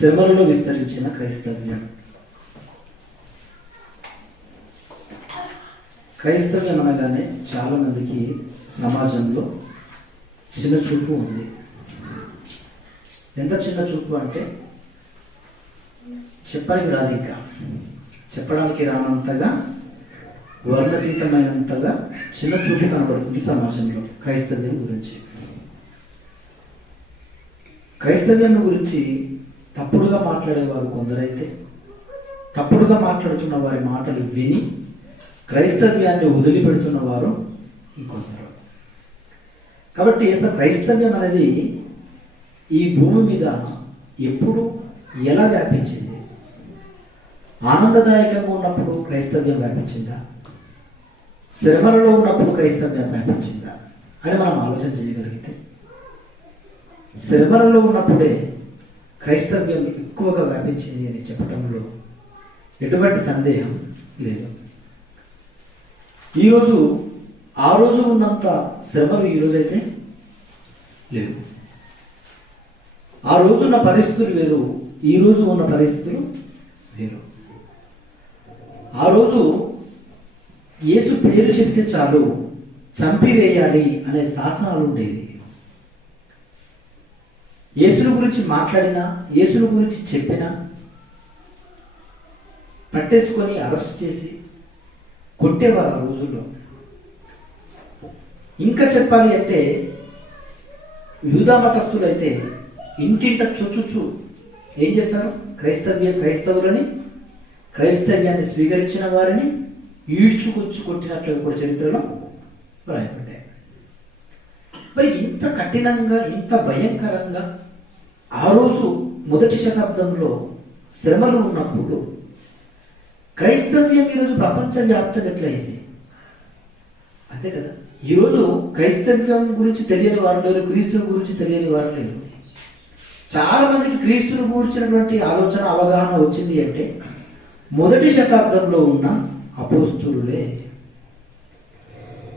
శ్రమలలో విస్తరించిన క్రైస్తవ్యం. క్రైస్తవ్యం అనగానే చాలా మందికి సమాజంలో చిన్న చూపు ఉంది. ఎంత చిన్న చూపు అంటే చెప్పడానికి రానంతగా వర్ణతీతమైనంతగా చిన్న చూపు కనబడుతుంది సమాజంలో క్రైస్తవ్యం గురించి. క్రైస్తవ్యం గురించి తప్పుడుగా మాట్లాడేవారు కొందరైతే, తప్పుడుగా మాట్లాడుతున్న వారి మాటలు విని క్రైస్తవ్యాన్ని వదిలిపెడుతున్న వారు ఇంకొందరు. కాబట్టి అసలు క్రైస్తవ్యం అనేది ఈ భూమి మీద ఎప్పుడు ఎలా వ్యాపించింది? ఆనందదాయకంగా ఉన్నప్పుడు క్రైస్తవ్యం వ్యాపించిందా? శ్రమలలో ఉన్నప్పుడు క్రైస్తవ్యం వ్యాపించిందా అని మనం ఆలోచన చేయగలిగితే, శ్రమలలో ఉన్నప్పుడే క్రైస్తవ్యం ఎక్కువగా వ్యాపించింది అని చెప్పడంలో ఎటువంటి సందేహం లేదు. ఈరోజు ఆ రోజు ఉన్నంత శ్రమలు ఈరోజైతే లేవు. ఆ రోజున్న పరిస్థితులు వేరు, ఈ రోజు ఉన్న పరిస్థితులు వేరు. ఆ రోజు యేసు పేరు చెప్తే చాలు చంపివేయాలి అనే శాసనాలు ఉండేవి. యేసుని గురించి మాట్లాడినా, యేసుని గురించి చెప్పినా పట్టేసుకొని అరెస్ట్ చేసి కొట్టేవారు ఆ రోజుల్లో. ఇంకా చెప్పాలి అంటే యూదా మతస్థులైతే ఇంటింట చొచ్చుచు ఏం చేశారు? క్రైస్తవులని, క్రైస్తవ్యాన్ని స్వీకరించిన వారిని ఈడ్చుకొచ్చి కొట్టినట్లు కూడా చరిత్రలో రాయబడ్డాయి. మరి ఇంత కఠినంగా, ఇంత భయంకరంగా ఆ రోజు మొదటి శతాబ్దంలో శ్రమలు ఉన్నప్పుడు క్రైస్తవ్యం ఈరోజు ప్రపంచవ్యాప్తం ఎట్లయింది? అంతే కదా. ఈరోజు క్రైస్తవ్యం గురించి తెలియని వారు లేరు, క్రీస్తుని గురించి తెలియని వారు లేరు. చాలా మందికి క్రీస్తుని గురించినటువంటి ఆలోచన, అవగాహన వచ్చింది అంటే మొదటి శతాబ్దంలో ఉన్న అపోస్తులులే.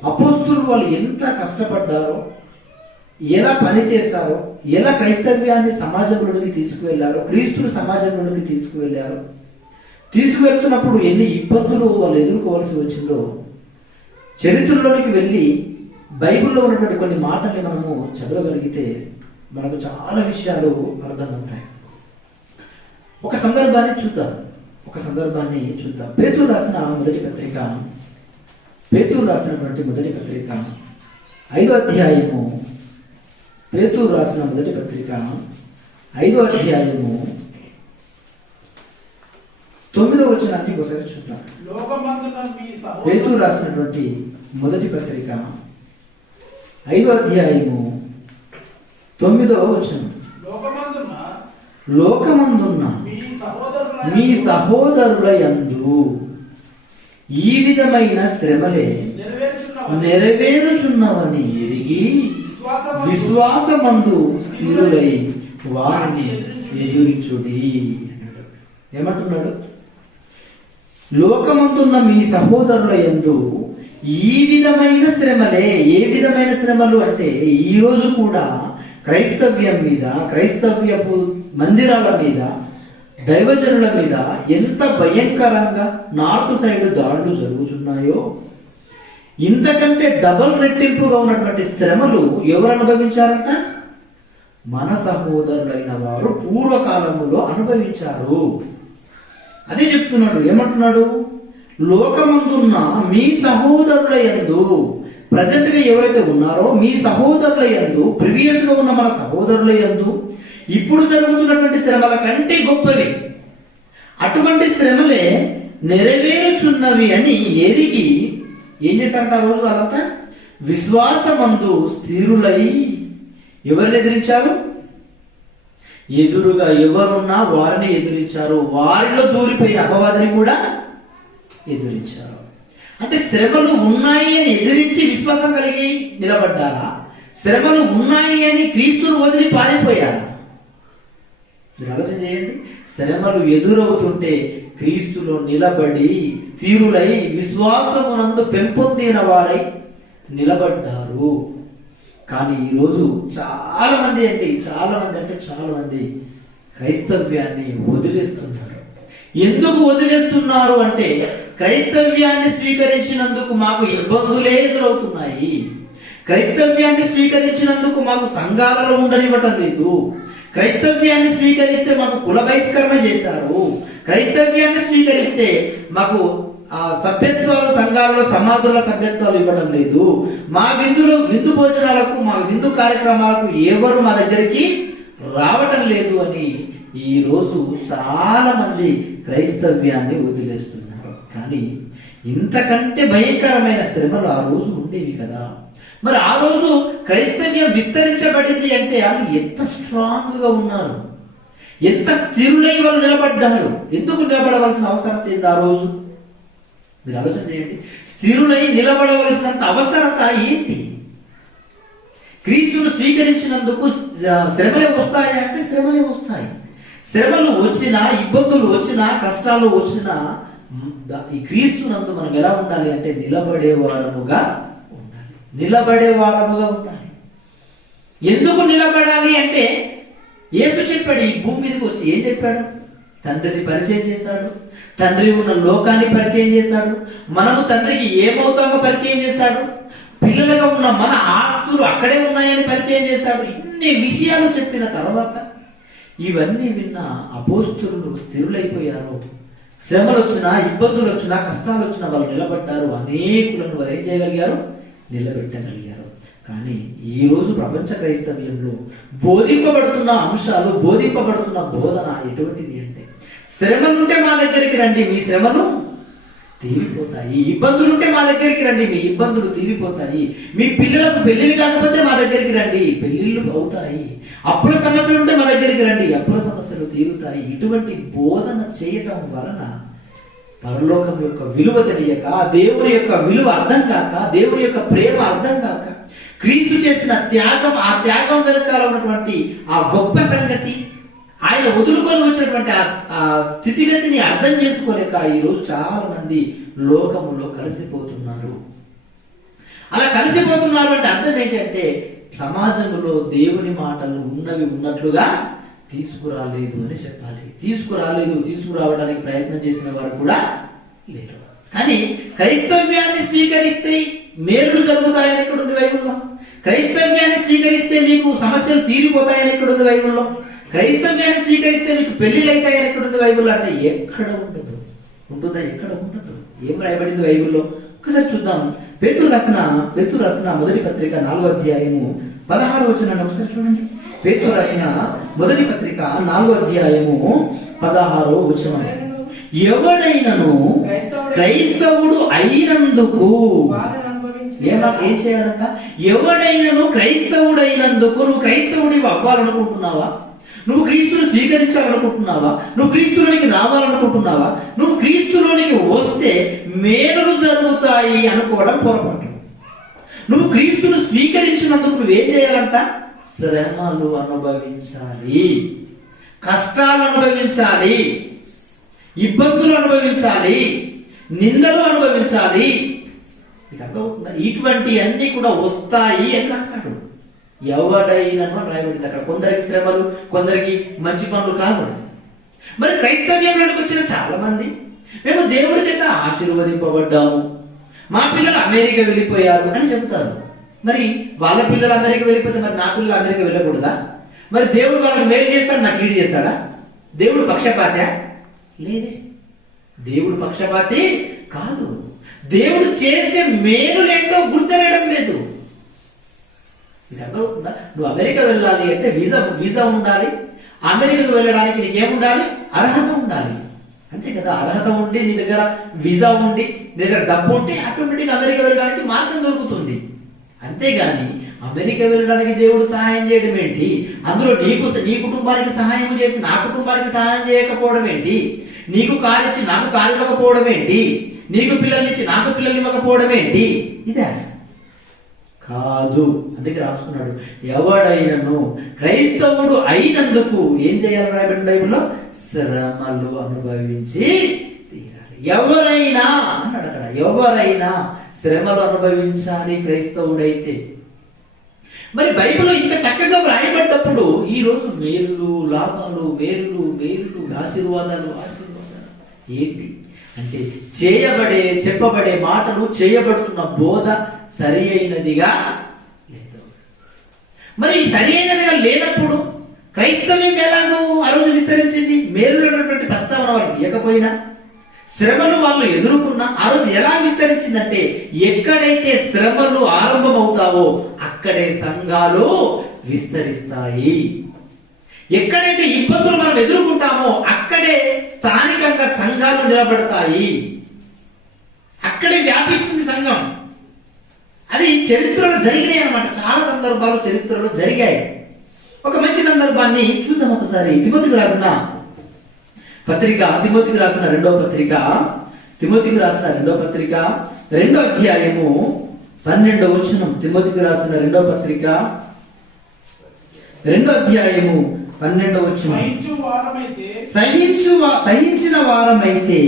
అపోస్తులు వాళ్ళు ఎంత కష్టపడ్డారో, ఎలా పని చేశారో, ఎలా క్రైస్తవ్యాన్ని సమాజంలోనికి తీసుకువెళ్ళారో, క్రీస్తుని సమాజంలోనికి తీసుకువెళ్ళారో, తీసుకువెళ్తున్నప్పుడు ఎన్ని ఇబ్బందులు వాళ్ళు ఎదుర్కోవాల్సి వచ్చిందో చరిత్రలోనికి వెళ్ళి బైబిల్లో ఉన్నటువంటి కొన్ని మాటల్ని మనము చదవగలిగితే మనకు చాలా విషయాలు అర్థమవుతాయి. ఒక సందర్భాన్ని చూద్దాం. పేతురు రాసినటువంటి మొదటి పత్రిక 5వ అధ్యాయము, పేతురు రాసిన మొదటి పత్రిక 5వ అధ్యాయము 9వ వచనాన్ని ఒకసారి చూద్దాం. పేతురు రాసినటువంటి మొదటి పత్రిక 5వ అధ్యాయము 9వ వచనం. లోకమందున్న మీ సహోదరుల యందు ఈ విధమైన శ్రమలే నెరవేరుచున్నవని ఎరిగి విశ్వాసమందు స్థిరులై వారిని ఎదురించుడి. ఏమంటున్నాడు? లోకమందున్న మీ సహోదరుల యందు ఈ విధమైన శ్రమలే. ఏ విధమైన శ్రమలు అంటే ఈ రోజు కూడా క్రైస్తవ్యం మీద, క్రైస్తవ్యపు మందిరాల మీద, దైవజనుల మీద ఎంత భయంకరంగా నార్త్ సైడ్ దాడులు జరుగుతున్నాయో, ఇంతకంటే డబల్ రెట్టింపుగా ఉన్నటువంటి శ్రమలు ఎవరు అనుభవించారంట? మన సహోదరులైన వారు పూర్వకాలములో అనుభవించారు. అదే చెప్తున్నాడు. ఏమంటున్నాడు? లోకమందున్న మీ సహోదరుల యందు, ప్రజెంట్ గా ఎవరైతే ఉన్నారో మీ సహోదరుల యందు, ప్రీవియస్ గా ఉన్న మన సహోదరుల యందు ఇప్పుడు జరుగుతున్నటువంటి శ్రమల కంటే గొప్పవి, అటువంటి శ్రమలే నెరవేరుచున్నవి అని ఎరిగి ఏం చేశారంట? ఆ రోజు వాళ్ళంతా విశ్వాసమందు స్థిరులై ఎవరిని ఎదిరించారు? ఎదురుగా ఎవరున్నా వారిని ఎదిరించారు. వారిలో దూరిపోయి అపవాదిని కూడా ఎదిరించారు. అంటే శ్రమలు ఉన్నాయి అని ఎదిరించి విశ్వాసం కలిగి నిలబడ్డారా? శ్రమలు ఉన్నాయి అని క్రీస్తును వదిలి పారిపోయారా? మీరు ఆలోచన చేయండి. శ్రమలు ఎదురవుతుంటే క్రీస్తులో నిలబడి స్థిరులై విశ్వాసమునందు పెంపొందిన వారై నిలబడ్డారు. కానీ ఈరోజు చాలా మంది క్రైస్తవ్యాన్ని వదిలేస్తున్నారు. ఎందుకు వదిలేస్తున్నారు అంటే, క్రైస్తవ్యాన్ని స్వీకరించినందుకు మాకు ఇబ్బందులే ఎదురవుతున్నాయి, క్రైస్తవ్యాన్ని స్వీకరించినందుకు మాకు సంఘాలలో ఉండనివ్వటం లేదు, క్రైస్తవ్యాన్ని స్వీకరిస్తే మాకు కుల బహిష్కరణ చేశారు, క్రైస్తవ్యాన్ని స్వీకరిస్తే మాకు సభ్యత్వాలు సంఘాలలో సమాధుల సభ్యత్వాలు ఇవ్వడం లేదు, మా విందు భోజనాలకు మా విందు కార్యక్రమాలకు ఎవరు మా దగ్గరికి రావటం లేదు అని ఈరోజు చాలా మంది క్రైస్తవ్యాన్ని వదిలేస్తున్నారు. కానీ ఇంతకంటే భయంకరమైన శ్రమలు ఆ రోజు ఉండేవి కదా. మరి ఆ రోజు క్రైస్తవ్యం విస్తరించబడింది అంటే వాళ్ళు ఎంత స్ట్రాంగ్ గా ఉన్నారు, ఎంత స్థిరులై వాళ్ళు నిలబడ్డారు. ఎందుకు నిలబడవలసిన అవసరం ఏంది ఆ రోజు? మీరు ఆలోచన చేయండి. స్థిరులై నిలబడవలసినంత అవసరత ఏంటి? క్రీస్తును స్వీకరించినందుకు శ్రమలే వస్తాయి అంటే శ్రమలే వస్తాయి. శ్రమలు వచ్చినా, ఇబ్బందులు వచ్చినా, కష్టాలు వచ్చినా ఈ క్రీస్తునందు మనం ఎలా ఉండాలి అంటే నిలబడేవారముగా ఉండాలి, నిలబడేవారముగా ఉండాలి. ఎందుకు నిలబడాలి అంటే యేసు చెప్పాడు, ఈ భూమి మీదకి వచ్చి ఏం చెప్పాడు? తండ్రిని పరిచయం చేశాడు, తండ్రి ఉన్న లోకాన్ని పరిచయం చేశాడు, మనము తండ్రికి ఏమవుతామో పరిచయం చేస్తాడు, పిల్లలుగా ఉన్న మన ఆస్తులు అక్కడే ఉన్నాయని పరిచయం చేస్తాడు. ఇన్ని విషయాలు చెప్పిన తర్వాత ఇవన్నీ విన్న అపోస్తులు స్థిరులైపోయారు. శ్రమలు వచ్చినా, ఇబ్బందులు వచ్చినా, కష్టాలు వచ్చినా వాళ్ళు నిలబడ్డారు. అనేకులను వారు ఏం చేయగలిగారు? నిలబెట్టగలిగారు. కానీ ఈ రోజు ప్రపంచ క్రైస్తవ్యంలో బోధింపబడుతున్న అంశాలు, బోధింపబడుతున్న బోధన ఎటువంటిది అంటే, శ్రమలుంటే మా దగ్గరికి రండి, మీ శ్రమలు తీరిపోతాయి. ఇబ్బందులుంటే మా దగ్గరికి రండి, మీ ఇబ్బందులు తీరిపోతాయి. మీ పిల్లలకు పెళ్లిళ్ళు కాకపోతే మా దగ్గరికి రండి, పెళ్లిళ్ళు అవుతాయి. అప్పుల సమస్యలు ఉంటే మా దగ్గరికి రండి, అప్పుల సమస్యలు తీరుతాయి. ఇటువంటి బోధన చేయటం వలన పరలోకం యొక్క విలువ తెలియక, దేవుని యొక్క విలువ అర్థం కాక, దేవుని యొక్క ప్రేమ అర్థం కాక, క్రీస్తు చేసిన త్యాగం, ఆ త్యాగం వెనకాల ఉన్నటువంటి ఆ గొప్ప సంగతి, ఆయన వదులుకొని వచ్చినటువంటి ఆ స్థితిగతిని అర్థం చేసుకోలేక ఈరోజు చాలా మంది లోకములో కలిసిపోతున్నారు. అలా కలిసిపోతున్నారు అంటే అర్థం ఏంటంటే, సమాజంలో దేవుని మాటలు ఉన్నవి ఉన్నట్లుగా తీసుకురాలేదు అని చెప్పాలి. తీసుకురావడానికి ప్రయత్నం చేసిన వారు కూడా లేరు. కానీ క్రైస్తవ్యాన్ని స్వీకరిస్తే మేలు జరుగుతాయని ఎక్కడుంది బైబిల్లో? క్రైస్తవ్యాన్ని స్వీకరిస్తే మీకు సమస్యలు తీరిపోతాయని ఎక్కడుంది బైబిల్లో? క్రైస్తవ్యాన్ని స్వీకరిస్తే మీకు పెళ్లిళ్ళు అవుతాయని ఎక్కడుంది బైబిల్లో? అంటే ఎక్కడ ఉండదు. ఉంటుందా? ఎక్కడ ఉండదు. ఏం రాయబడింది బైబిల్లో? ఒకసారి చూద్దాం. పేతురు రాసిన మొదటి పత్రిక 4వ అధ్యాయము 16వ వచనాన్ని ఒకసారి చూడండి. పేతురు రాసిన మొదటి పత్రిక 4వ అధ్యాయము 16వ వచనం. ఎవడైనను క్రైస్తవుడు అయినందుకు ఏం చేయాలంట? ఎవడైనను క్రైస్తవుడైనందుకు. నువ్వు క్రైస్తవుడి అవ్వాలనుకుంటున్నావా? నువ్వు క్రీస్తును స్వీకరించాలనుకుంటున్నావా? నువ్వు క్రీస్తులోనికి రావాలనుకుంటున్నావా? నువ్వు క్రీస్తులోనికి వస్తే మేలులు జరుగుతాయి అనుకోవడం పొరపాటు. నువ్వు క్రీస్తును స్వీకరించినందుకు నువ్వేం చేయాలంట? శ్రమలు అనుభవించాలి, కష్టాలు అనుభవించాలి, ఇబ్బందులు అనుభవించాలి, నిందలు అనుభవించాలి. మీకు అర్థమవుతుందా? ఇటువంటి అన్ని కూడా వస్తాయి అని రాశాడు. ఎవడైనను అని రాయబడింది అక్కడ. కొందరికి శ్రమలు, కొందరికి మంచి పనులు కాదు. మరి క్రైస్తవ్యంలోకి వచ్చిన చాలా మంది మేము దేవుడి చేత ఆశీర్వదింపబడ్డాము, మా పిల్లలు అమెరికా వెళ్ళిపోయారు అని చెబుతారు. మరి వాళ్ళ పిల్లలు అమెరికా వెళ్ళిపోతే మరి నా పిల్లలు అమెరికా వెళ్ళకూడదా? మరి దేవుడు వాళ్ళకి మేలు చేస్తాడు, నాకు కీడు చేస్తాడా? దేవుడు పక్షపాతే? లేదే. దేవుడు పక్షపాతి కాదు. దేవుడు చేసే మేలులేంటో గుర్తులేయడం లేదు. అర్థమవుతుందా? నువ్వు అమెరికా వెళ్ళాలి అంటే వీసా ఉండాలి. అమెరికాకు వెళ్ళడానికి నీకేముండాలి? అర్హత ఉండాలి. అంతే కదా? అర్హత ఉండి, నీ దగ్గర వీసా ఉండి, నీ దగ్గర డబ్బు ఉంటే ఆటోమేటిక్ అమెరికా వెళ్ళడానికి మార్గం దొరుకుతుంది. అంతేగాని అమెరికా వెళ్ళడానికి దేవుడు సహాయం చేయడం ఏంటి? అందులో నీ కుటుంబానికి సహాయం చేసి నా కుటుంబానికి సహాయం చేయకపోవడం ఏంటి? నీకు కారిచ్చి నాకు కారు ఇవ్వకపోవడం ఏంటి? నీకు పిల్లల్నిచ్చి నాకు పిల్లల్ని ఇవ్వకపోవడం ఏంటి? ఇదే కాదు. అందుకే రాసుకున్నాడు, ఎవడైనను క్రైస్తవుడు అయినందుకు ఏం చేయాలి రాయబడిన బైబిల్లో? శ్రమలు అనుభవించి తీరాలి. ఎవరైనా అన్నాడు అక్కడ. ఎవరైనా శ్రమలు అనుభవించాలి క్రైస్తవుడైతే. మరి బైబిల్లో ఇంత చక్కగా వ్రాయబడ్డప్పుడు ఈ రోజు మేలులు లాభాలు మేలులు ఆశీర్వాదాలు ఏంటి అంటే చెప్పబడే మాటలు చేయబడుతున్న బోధ సరి అయినదిగా లేదు. మరి సరి అయినదిగా లేనప్పుడు క్రైస్తవ్యం ఎలాగో ఆ రోజు విస్తరించింది? మేలులు అన్నటువంటి ప్రస్తావన వాళ్ళు తీయకపోయినా, శ్రమలు వాళ్ళు ఎదుర్కొన్నా ఆ రోజు ఎలా విస్తరించిందంటే, ఎక్కడైతే శ్రమలు ఆరంభమవుతావో అక్కడే సంఘాలు విస్తరిస్తాయి. ఎక్కడైతే ఇబ్బందులు మనం ఎదుర్కొంటామో అక్కడే స్థానికంగా సంఘాలు నిలబడతాయి. అక్కడే వ్యాపిస్తుంది సంఘం. అది చరిత్రలో జరిగినాయి అన్నమాట. చాలా సందర్భాలు చరిత్రలో జరిగాయి. ఒక మంచి సందర్భాన్ని చూద్దాం ఒకసారి. తిమోతికి రాసిన రెండో పత్రిక 2వ అధ్యాయము 12వ వచనం. తిమోతికి రాసిన రెండో పత్రిక 2వ అధ్యాయము 12వ వచనం. సహించిన వారమైతే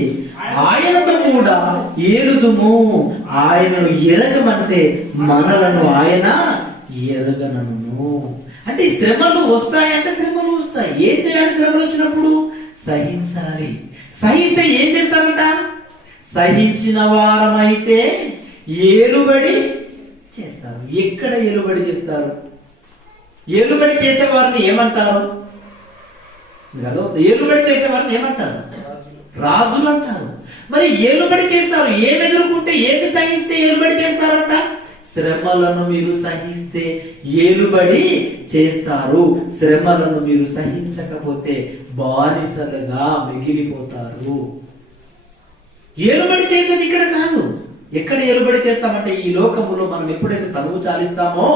ఆయనతో కూడా ఏలుదుము, ఆయనను ఎరగమంటే మనలను ఆయన ఎరగనను. అంటే శ్రమలు వస్తాయంటే శ్రమలు వస్తాయి. ఏం చేయాలి? శ్రమలు వచ్చినప్పుడు సహించాలి. సహిస్తే ఏం చేస్తారంట? సహించిన వారమైతే ఏలుబడి చేస్తారు. ఎక్కడ ఏలుబడి చేస్తారు? ఏలుబడి చేసే వారిని ఏమంటారు? ఏలుబడి చేసే వారిని ఏమంటారు? రాజులు అంటారు. మరి ఏలుబడి చేస్తారు. ఏమి ఎదుర్కొంటే, ఏమి సహిస్తే ఏలుబడి చేస్తారంట? శ్రమలను మీరు సహిస్తే ఏలుబడి చేస్తారు. శ్రమలను మీరు సహించకపోతే బానిసలుగా మిగిలిపోతారు. ఏలుబడి చేసేది ఇక్కడ కాదు. ఎక్కడ ఏలుబడి చేస్తామంటే, ఈ లోకములో మనం ఎప్పుడైతే తనువు చాలిస్తామో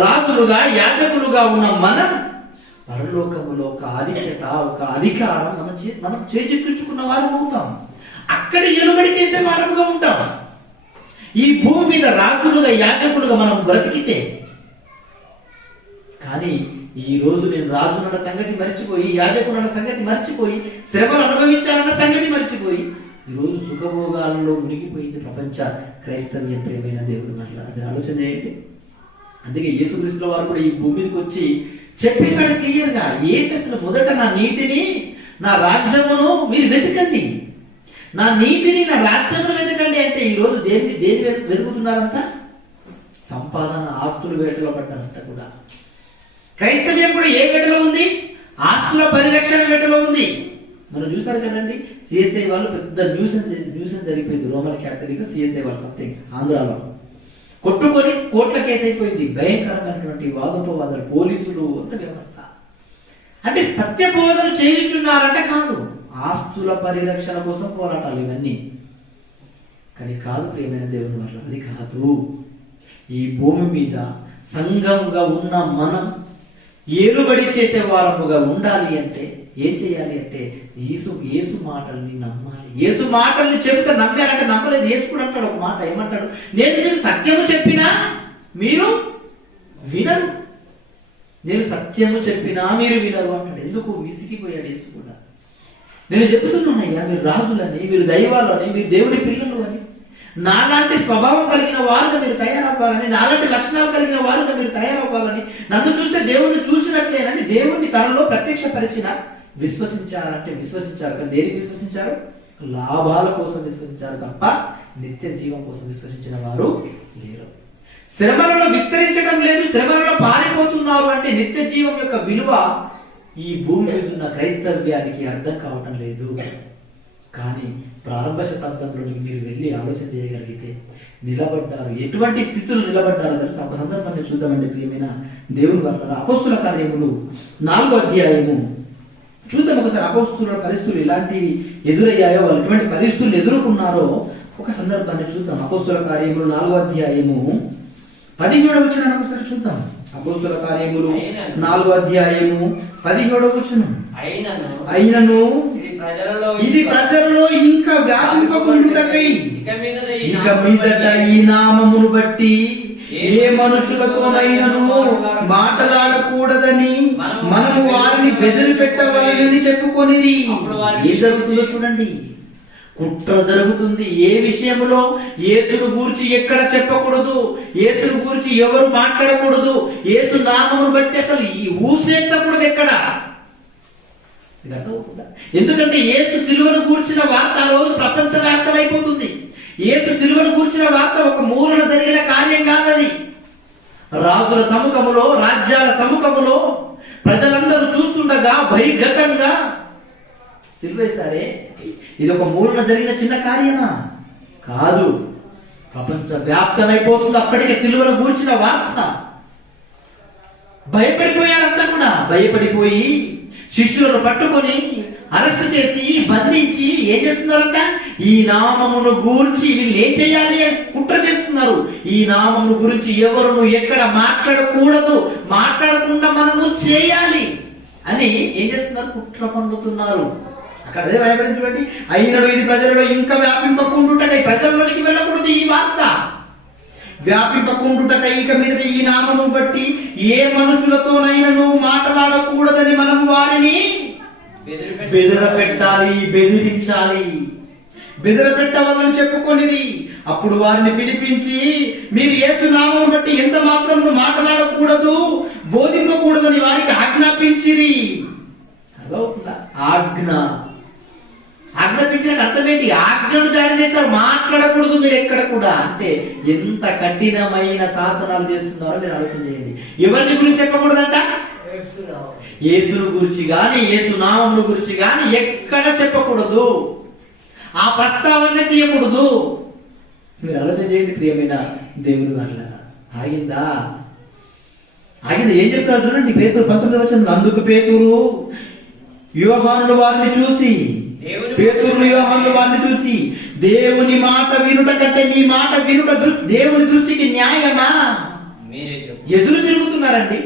రాజులుగా యాజకులుగా ఉన్న మనం పరలోకములో ఒక ఆధిక్యత, ఒక అధికారం మనం చేజిక్కించుకున్న వారం అవుతాం. అక్కడ ఏలుబడి చేసే వారముగా ఉంటాం. ఈ భూమి మీద రాజులుగా యాజకులుగా మనం బ్రతికితే, కానీ ఈ రోజు నేను రాజునన్న సంగతి మర్చిపోయి, యాజకునన్న సంగతి మర్చిపోయి, శ్రమలు అనుభవించాలన్న సంగతి మర్చిపోయి ఈరోజు సుఖభోగాలలో మునిగిపోయింది ప్రపంచ క్రైస్తవ్యం. ప్రియమైన దేవుడు మాట్లాడాలి, ఆలోచన చేయండి. అందుకే యేసుక్రీస్తుల వారు కూడా ఈ భూమి మీదకి వచ్చి చెప్పేశాడు క్లియర్ గా. ఏంటి అసలు? మొదట నా నీతిని, నా రాజ్యమును మీరు వెతకండి. నా నీతిని, నా రాజ్యమును వెతకండి అంటే ఈరోజు దేని వెతుకుతున్నారంతా? సంపాదన, ఆస్తులు వేటలో పడ్డారంతా కూడా. క్రైస్తవ్యం కూడా ఏ వేటలో ఉంది? ఆస్తుల పరిరక్షణ వేటలో ఉంది. మనం చూసారు కదండి, సిఎస్ఐ వాళ్ళు పెద్ద న్యూసెన్స్ జరిగిపోయింది. రోమన్ క్యాథలిక్ సిఎస్ఐ వాళ్ళు సంథింగ్ ఆంధ్రాలో కొట్టుకొని కోట్ల కేసు అయిపోయింది. భయంకరమైనటువంటి వాదోపవాదాలు, పోలీసులు, అంత వ్యవస్థ. అంటే సత్యబోధలు చేయుచున్నారంట కాదు, ఆస్తుల పరిరక్షణ కోసం పోరాటాలు ఇవన్నీ. కానీ కాదు ప్రియమైన దేవుని వల్ల, అది కాదు. ఈ భూమి మీద సంఘంగా ఉన్న మనం ఏలుబడి చేసే వారముగా ఉండాలి అంటే ఏం చేయాలి అంటే, యేసు మాటల్ని నమ్మాలి. యేసు మాటల్ని చెబితే నమ్మారంటే నమ్మలేదు. యేసు కూడా అంటాడు ఒక మాట, ఏమంటాడు? నేను మీరు సత్యము చెప్పినా మీరు వినరు, నేను సత్యము చెప్పినా మీరు వినరు అంటాడు. ఎందుకు? విసిగిపోయాడు యేసు కూడా. నేను చెబుతున్నానయ్యా, మీరు రాజులని, మీరు దైవాలని, మీరు దేవుని పిల్లలు అని, నాలాంటి స్వభావం కలిగిన వారుగా మీరు తయారవ్వాలని, నాలాంటి లక్షణాలు కలిగిన వారుగా మీరు తయారవ్వాలని, నన్ను చూస్తే దేవుణ్ణి చూసినట్లేనని దేవుణ్ణి తనలో ప్రత్యక్షపరిచిన విశ్వసించారంటే విశ్వసించారు. కానీ దేనికి విశ్వసించారు? లాభాల కోసం విశ్వసించారు తప్ప నిత్య జీవం కోసం విశ్వసించిన వారు లేరు. శ్రమలలో విస్తరించడం లేదు, శ్రమలలో పారిపోతున్నారు అంటే నిత్య జీవం యొక్క విలువ ఈ భూమి మీద ఉన్న క్రైస్తవ్యానికి అర్థం కావటం లేదు. కానీ ప్రారంభ శతాబ్దంలో మీరు వెళ్ళి ఆలోచన చేయగలిగితే నిలబడ్డారు. ఎటువంటి స్థితులు నిలబడ్డారో తెలుసు. ఒక సందర్భాన్ని చూద్దామండి ప్రియమైన దేవుని వల్ల. అపోస్తుల కార్యములు 4వ అధ్యాయము చూద్దాం ఒకసారి. అపోస్తుల పరిస్థితులు ఎలాంటివి ఎదురయ్యాయో, వాళ్ళు ఎటువంటి పరిస్థితులు ఎదుర్కొన్నారో ఒక సందర్భాన్ని చూద్దాం. అపోస్తుల కార్యములు 4వ అధ్యాయము 17వ వచనాన్ని ఒకసారి చూద్దాం. అపోస్తుల కార్యములు 4వ అధ్యాయము 17వ వచనం. అయినను ఇది ప్రజలలో ఇంకా వ్యాపింపకుండుటకై ఇక మీదట ఈ నామమును బట్టి ఏ మనుషులతోనైనను మాట్లాడకూడదని మనము వారిని బెదిరి పెట్టవాలని చెప్పుకొనిది. ఏం జరుగుతుందో చూడండి. కుట్ర జరుగుతుంది. ఏ విషయంలో? యేసును గూర్చి ఎక్కడ చెప్పకూడదు, యేసును గూర్చి ఎవరు మాట్లాడకూడదు, యేసు నామమును బట్టి అసలు ఈ ఊసెత్తకూడదు ఎక్కడ. ఎందుకంటే యేసు సిలువను గూర్చిన వార్త ఆ రోజు ప్రపంచవ్యాప్తమైపోతుంది. యేసు సిలువను గూర్చిన వార్త ఒక మూలన జరిగిన కార్యం కాదది. రాజుల సముఖములో, రాజ్యాల సముఖములో ప్రజలందరూ చూస్తుండగా బహిర్గతంగా సిలువేస్తారే, ఇది ఒక మూలన జరిగిన చిన్న కార్యమా? కాదు, ప్రపంచ వ్యాప్తమైపోతుంది అప్పటికే సిలువను గూర్చిన వార్త. భయపడిపోయారంతా కూడా. భయపడిపోయి శిష్యులను పట్టుకొని అరెస్ట్ చేసి బంధించి ఏం చేస్తున్నారంట? ఈ నామమును గూర్చి వీళ్ళు ఏం చేయాలి అని కుట్ర చేస్తున్నారు. ఈ నామమును గురించి ఎవరును ఎక్కడ మాట్లాడకూడదు, మాట్లాడకుండా మనము చేయాలి అని ఏం చేస్తున్నారు? కుట్ర పన్నుతున్నారు. అక్కడ అదే భయపడింది చూడండి. అయినను ఇది ప్రజలలో ఇంకా వ్యాపింపకుండుటకై, ప్రజల్లోనికి వెళ్ళకూడదు ఈ వార్త. వ్యాపింపకుండుటకై ఇక మీద ఈ నామము బట్టి ఏ మనుషులతోనైనను మాట్లాడకూడదని మనం వారిని బెదిరపెట్టాలి, బెదిరించాలి. బెదిరపెట్టవాలని చెప్పుకొనిది. అప్పుడు వారిని పిలిపించి, మీరు యేసు నామమును బట్టి ఎంత మాత్రం మాట్లాడకూడదు, బోధింపకూడదని వారికి ఆజ్ఞాపించిరి. ఆజ్ఞాపించినట్టు అర్థం ఏంటి? ఆజ్ఞను జారీ చేస్తారు, మాట్లాడకూడదు మీరు ఎక్కడ కూడా. అంటే ఎంత కఠినమైన శాసనాలు చేస్తున్నారో మీరు ఆలోచన చేయండి. ఎవరిని గురించి చెప్పకూడదంట? యేసును గురించి గాని, యేసు నామమును గురించి గాని ఎక్కడ చెప్పకూడదు. ఆ ప్రస్తావన తీయకూడదు. మీరు ఆలోచన చేయండి ప్రియమైన దేవుని వల్ల. ఆగిందా? ఆగిందా? ఏం చెప్తారు చూడండి. పేతురు 19వ వచనంలో, అందుకు పేతురు యోహానులు వారిని చూసి, దేవుని మాట వినుట కంటే మీ మాట వినుట దేవుని దృష్టికి న్యాయమా? ఎదురు తిరుగుతున్నారండి.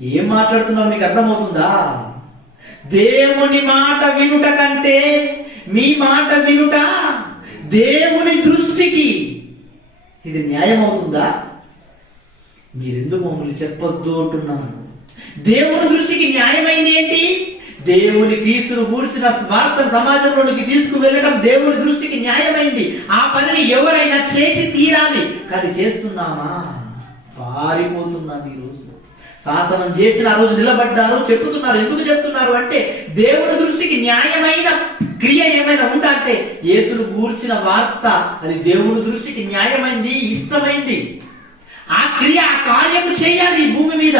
ఏం మాట్లాడుతున్నారు మీకు అర్థమవుతుందా? దేవుని మాట వినుట కంటే మీ మాట వినుట దేవుని దృష్టికి ఇది న్యాయం అవుతుందా? మీరెందుకు మమ్మల్ని చెప్పొద్దు అంటున్నాను. దేవుని దృష్టికి న్యాయమైంది ఏంటి? దేవుని క్రీస్తును గూర్చిన వార్త సమాజంలోనికి తీసుకువెళ్ళడం దేవుని దృష్టికి న్యాయమైంది. ఆ పనిని ఎవరైనా చేసి తీరాలి. కానీ చేస్తున్నామా? పారిపోతున్నాం. ఈ రోజు శాసనం చేసిన ఆ రోజు నిలబడ్డారు, చెప్తున్నారు. ఎందుకు చెప్తున్నారు అంటే దేవుని దృష్టికి న్యాయమైన క్రియ ఏమైనా ఉందా అంటే యేసును గూర్చిన వార్త అది దేవుని దృష్టికి న్యాయమైంది, ఇష్టమైంది. ఆ క్రియ, ఆ కార్యం చేయాలి ఈ భూమి మీద.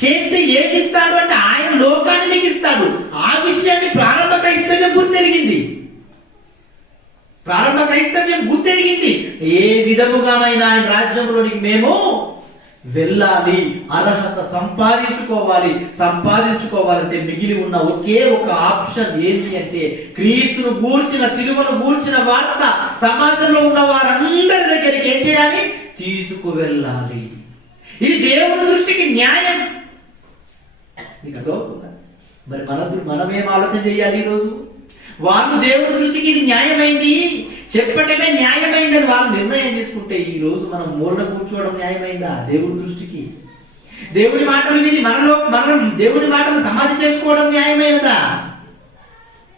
చేస్తే ఏమిస్తాడు అంటే ఆయన లోకానికి ఇస్తాడు. ఆ విషయాన్ని ప్రారంభ క్రైస్తవ్యం గుర్తెరిగింది. ప్రారంభ క్రైస్తవ్యం గుర్తెరిగింది. ఏ విధముగానైనా ఆయన రాజ్యంలోనికి మేము వెళ్ళాలి, అర్హత సంపాదించుకోవాలంటే మిగిలి ఉన్న ఒకే ఒక ఆప్షన్ ఏంటి అంటే క్రీస్తును గూర్చిన, సిలువను గూర్చిన వార్త సమాజంలో ఉన్న వారందరి దగ్గరికి ఏం చేయాలి? తీసుకువెళ్ళాలి. ఇది దేవుని దృష్టికి న్యాయం. మీకు అర్థమవుతుందా? మరి మనమేం ఆలోచన చేయాలి ఈరోజు? వాళ్ళు దేవుని దృష్టికి ఇది న్యాయమైంది, చెప్పటమే న్యాయమైందని వాళ్ళు నిర్ణయం తీసుకుంటే ఈ రోజు మనం మూలన కూర్చోవడం న్యాయమైందా? దేవుని దృష్టికి దేవుని మాటలు విని మనం దేవుని మాటలు సమాధి చేసుకోవడం న్యాయమైనదా?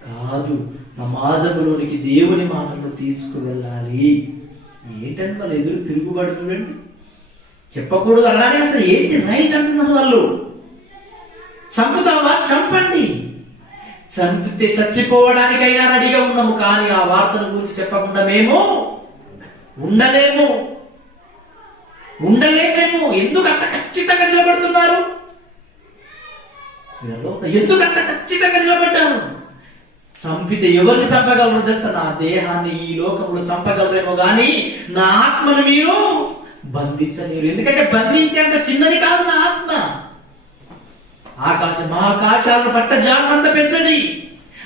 కాదు. సమాజంలోనికి దేవుని మాటలను తీసుకువెళ్ళాలి. ఏంటంటే వాళ్ళు ఎదురు తిరుగుబాటు చూడండి. చెప్పకూడదు అలాగే అసలు ఏంటి రైట్ అంటున్నారు వాళ్ళు. చంపుతావా? చంపండి. చంపితే చచ్చిపోవడానికైనా రెడీగా ఉన్నాము. కానీ ఆ వార్తను గురించి చెప్పకుండా మేము ఉండలేము. ఎందుకు అంత ఖచ్చితంగా నిలబడుతున్నారు? ఎందుకు అంత ఖచ్చితంగా నిలబడ్డారు? చంపితే ఎవరిని చంపగలరు తెలుసా? నా దేహాన్ని ఈ లోకంలో చంపగలరేమో కానీ నా ఆత్మను మీరు బంధించలేరు. ఎందుకంటే బంధించేంత చిన్నది కాదు నా ఆత్మ. మహాకాశాలను పట్టజాలంత పెద్దది.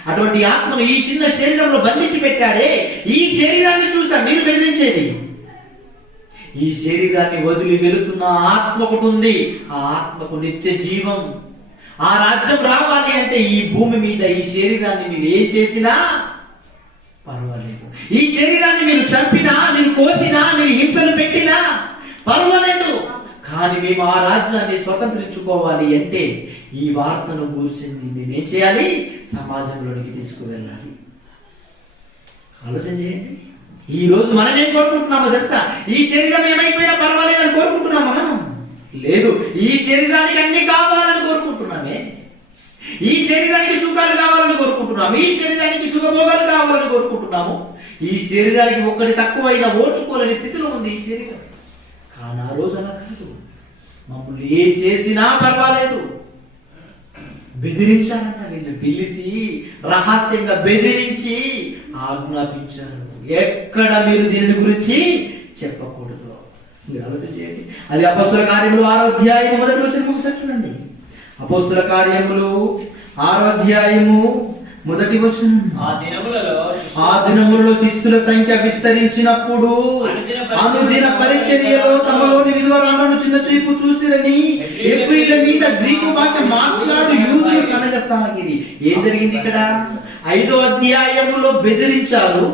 అటువంటి ఆత్మను ఈ చిన్న శరీరంలో బంధించి పెట్టాడే. ఈ శరీరాన్ని చూస్తా మీరు బెదిరించేది. ఈ శరీరాన్ని వదిలి వెళుతున్న ఆత్మ ఒకటి ఉంది. ఆ ఆత్మకు నిత్య జీవం. ఆ రాజ్యం రావాలి అంటే ఈ భూమి మీద ఈ శరీరాన్ని మీరు ఏం చేసినా పర్వాలేదు. ఈ శరీరాన్ని మీరు చంపినా, మీరు కోసినా, మీరు హింసలు పెట్టినా పర్వాలేదు. కానీ మేము ఆ రాజ్యాన్ని స్వతంత్రించుకోవాలి అంటే ఈ వార్తను కూర్చుంది మేమేం చేయాలి? సమాజంలోనికి తీసుకువెళ్ళాలి. ఆలోచన చేయండి. ఈ రోజు మనం ఏం కోరుకుంటున్నామో తెలుసా? ఈ శరీరం ఏమైపోయినా పర్వాలేదని కోరుకుంటున్నామా మనం? లేదు. ఈ శరీరానికి అన్ని కావాలని కోరుకుంటున్నామే. ఈ శరీరానికి సుఖాలు కావాలని కోరుకుంటున్నాము. ఈ శరీరానికి సుఖభోగాలు కావాలని కోరుకుంటున్నాము. ఈ శరీరానికి ఒక్కటి తక్కువైనా ఓర్చుకోలేని స్థితిలో ఉంది ఈ శరీరం. కానీ ఆ రోజు అలా కాదు. మమ్మల్ని ఏం చేసినా పర్వాలేదు బెదిరించారంట. వీళ్ళు పిలిచి రహస్యంగా బెదిరించి ఆజ్ఞాపించారు, ఎక్కడ మీరు దీని గురించి చెప్పకూడదు. మీరు ఆలోచన చేయండి. అది అపోస్తుల కార్యములు 6వ అధ్యాయం 1వ వచనం చూడండి. అపోస్తుల కార్యములు 6వ అధ్యాయము 1వ వచనం. ఆ దినములలో శిష్యుల సంఖ్య విస్తరించినప్పుడు అనుదిన పరిచర్యలో తమలోని విధవరాలను చిన్న చూపు చూసిరని ఎబ్రీల మీద గ్రీకు భాష మాట్లాడు యూదులు కనగసాగిరి. ఏం జరిగింది ఇక్కడ? 5వ అధ్యాయములో బెదిరించారు,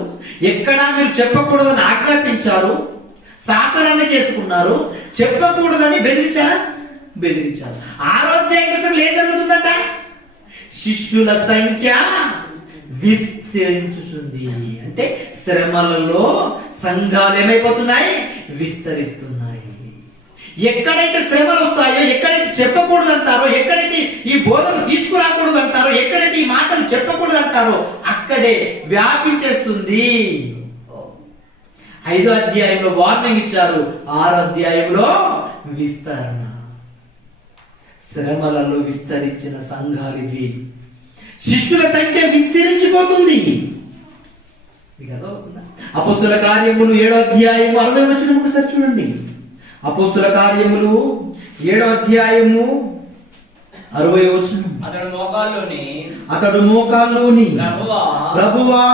ఎక్కడా మీరు చెప్పకూడదని ఆజ్ఞాపించారు, శాసనాన్ని చేసుకున్నారు, చెప్పకూడదని బెదిరించారా? బెదిరించారు. 6వ అధ్యాయం ఏం జరుగుతుందట? శిష్యుల సంఖ్య విస్తరించుతుంది. అంటే శ్రమలలో సంఘాలు ఏమైపోతున్నాయి? విస్తరిస్తున్నాయి. ఎక్కడైతే శ్రమలు వస్తాయో, ఎక్కడైతే చెప్పకూడదు అంటారో, ఎక్కడైతే ఈ బోధన తీసుకురాకూడదు అంటారో, ఎక్కడైతే ఈ మాటలు చెప్పకూడదు అంటారో అక్కడే వ్యాపించేస్తుంది. 5వ అధ్యాయంలో వార్నింగ్ ఇచ్చారు, 6వ అధ్యాయంలో విస్తరణ. శ్రమలలో విస్తరించిన సంఘాలు ఇవి. శిష్యుల సంఖ్య విస్తరించిపోతుంది. అపోస్తుల కార్యములు 7వ అధ్యాయము 60వ వచనం ఒకసారి చూడండి. అపోస్తుల కార్యములు 7వ అధ్యాయము 60వ వచనం. అతడు మోకాల్లోని ప్రభువా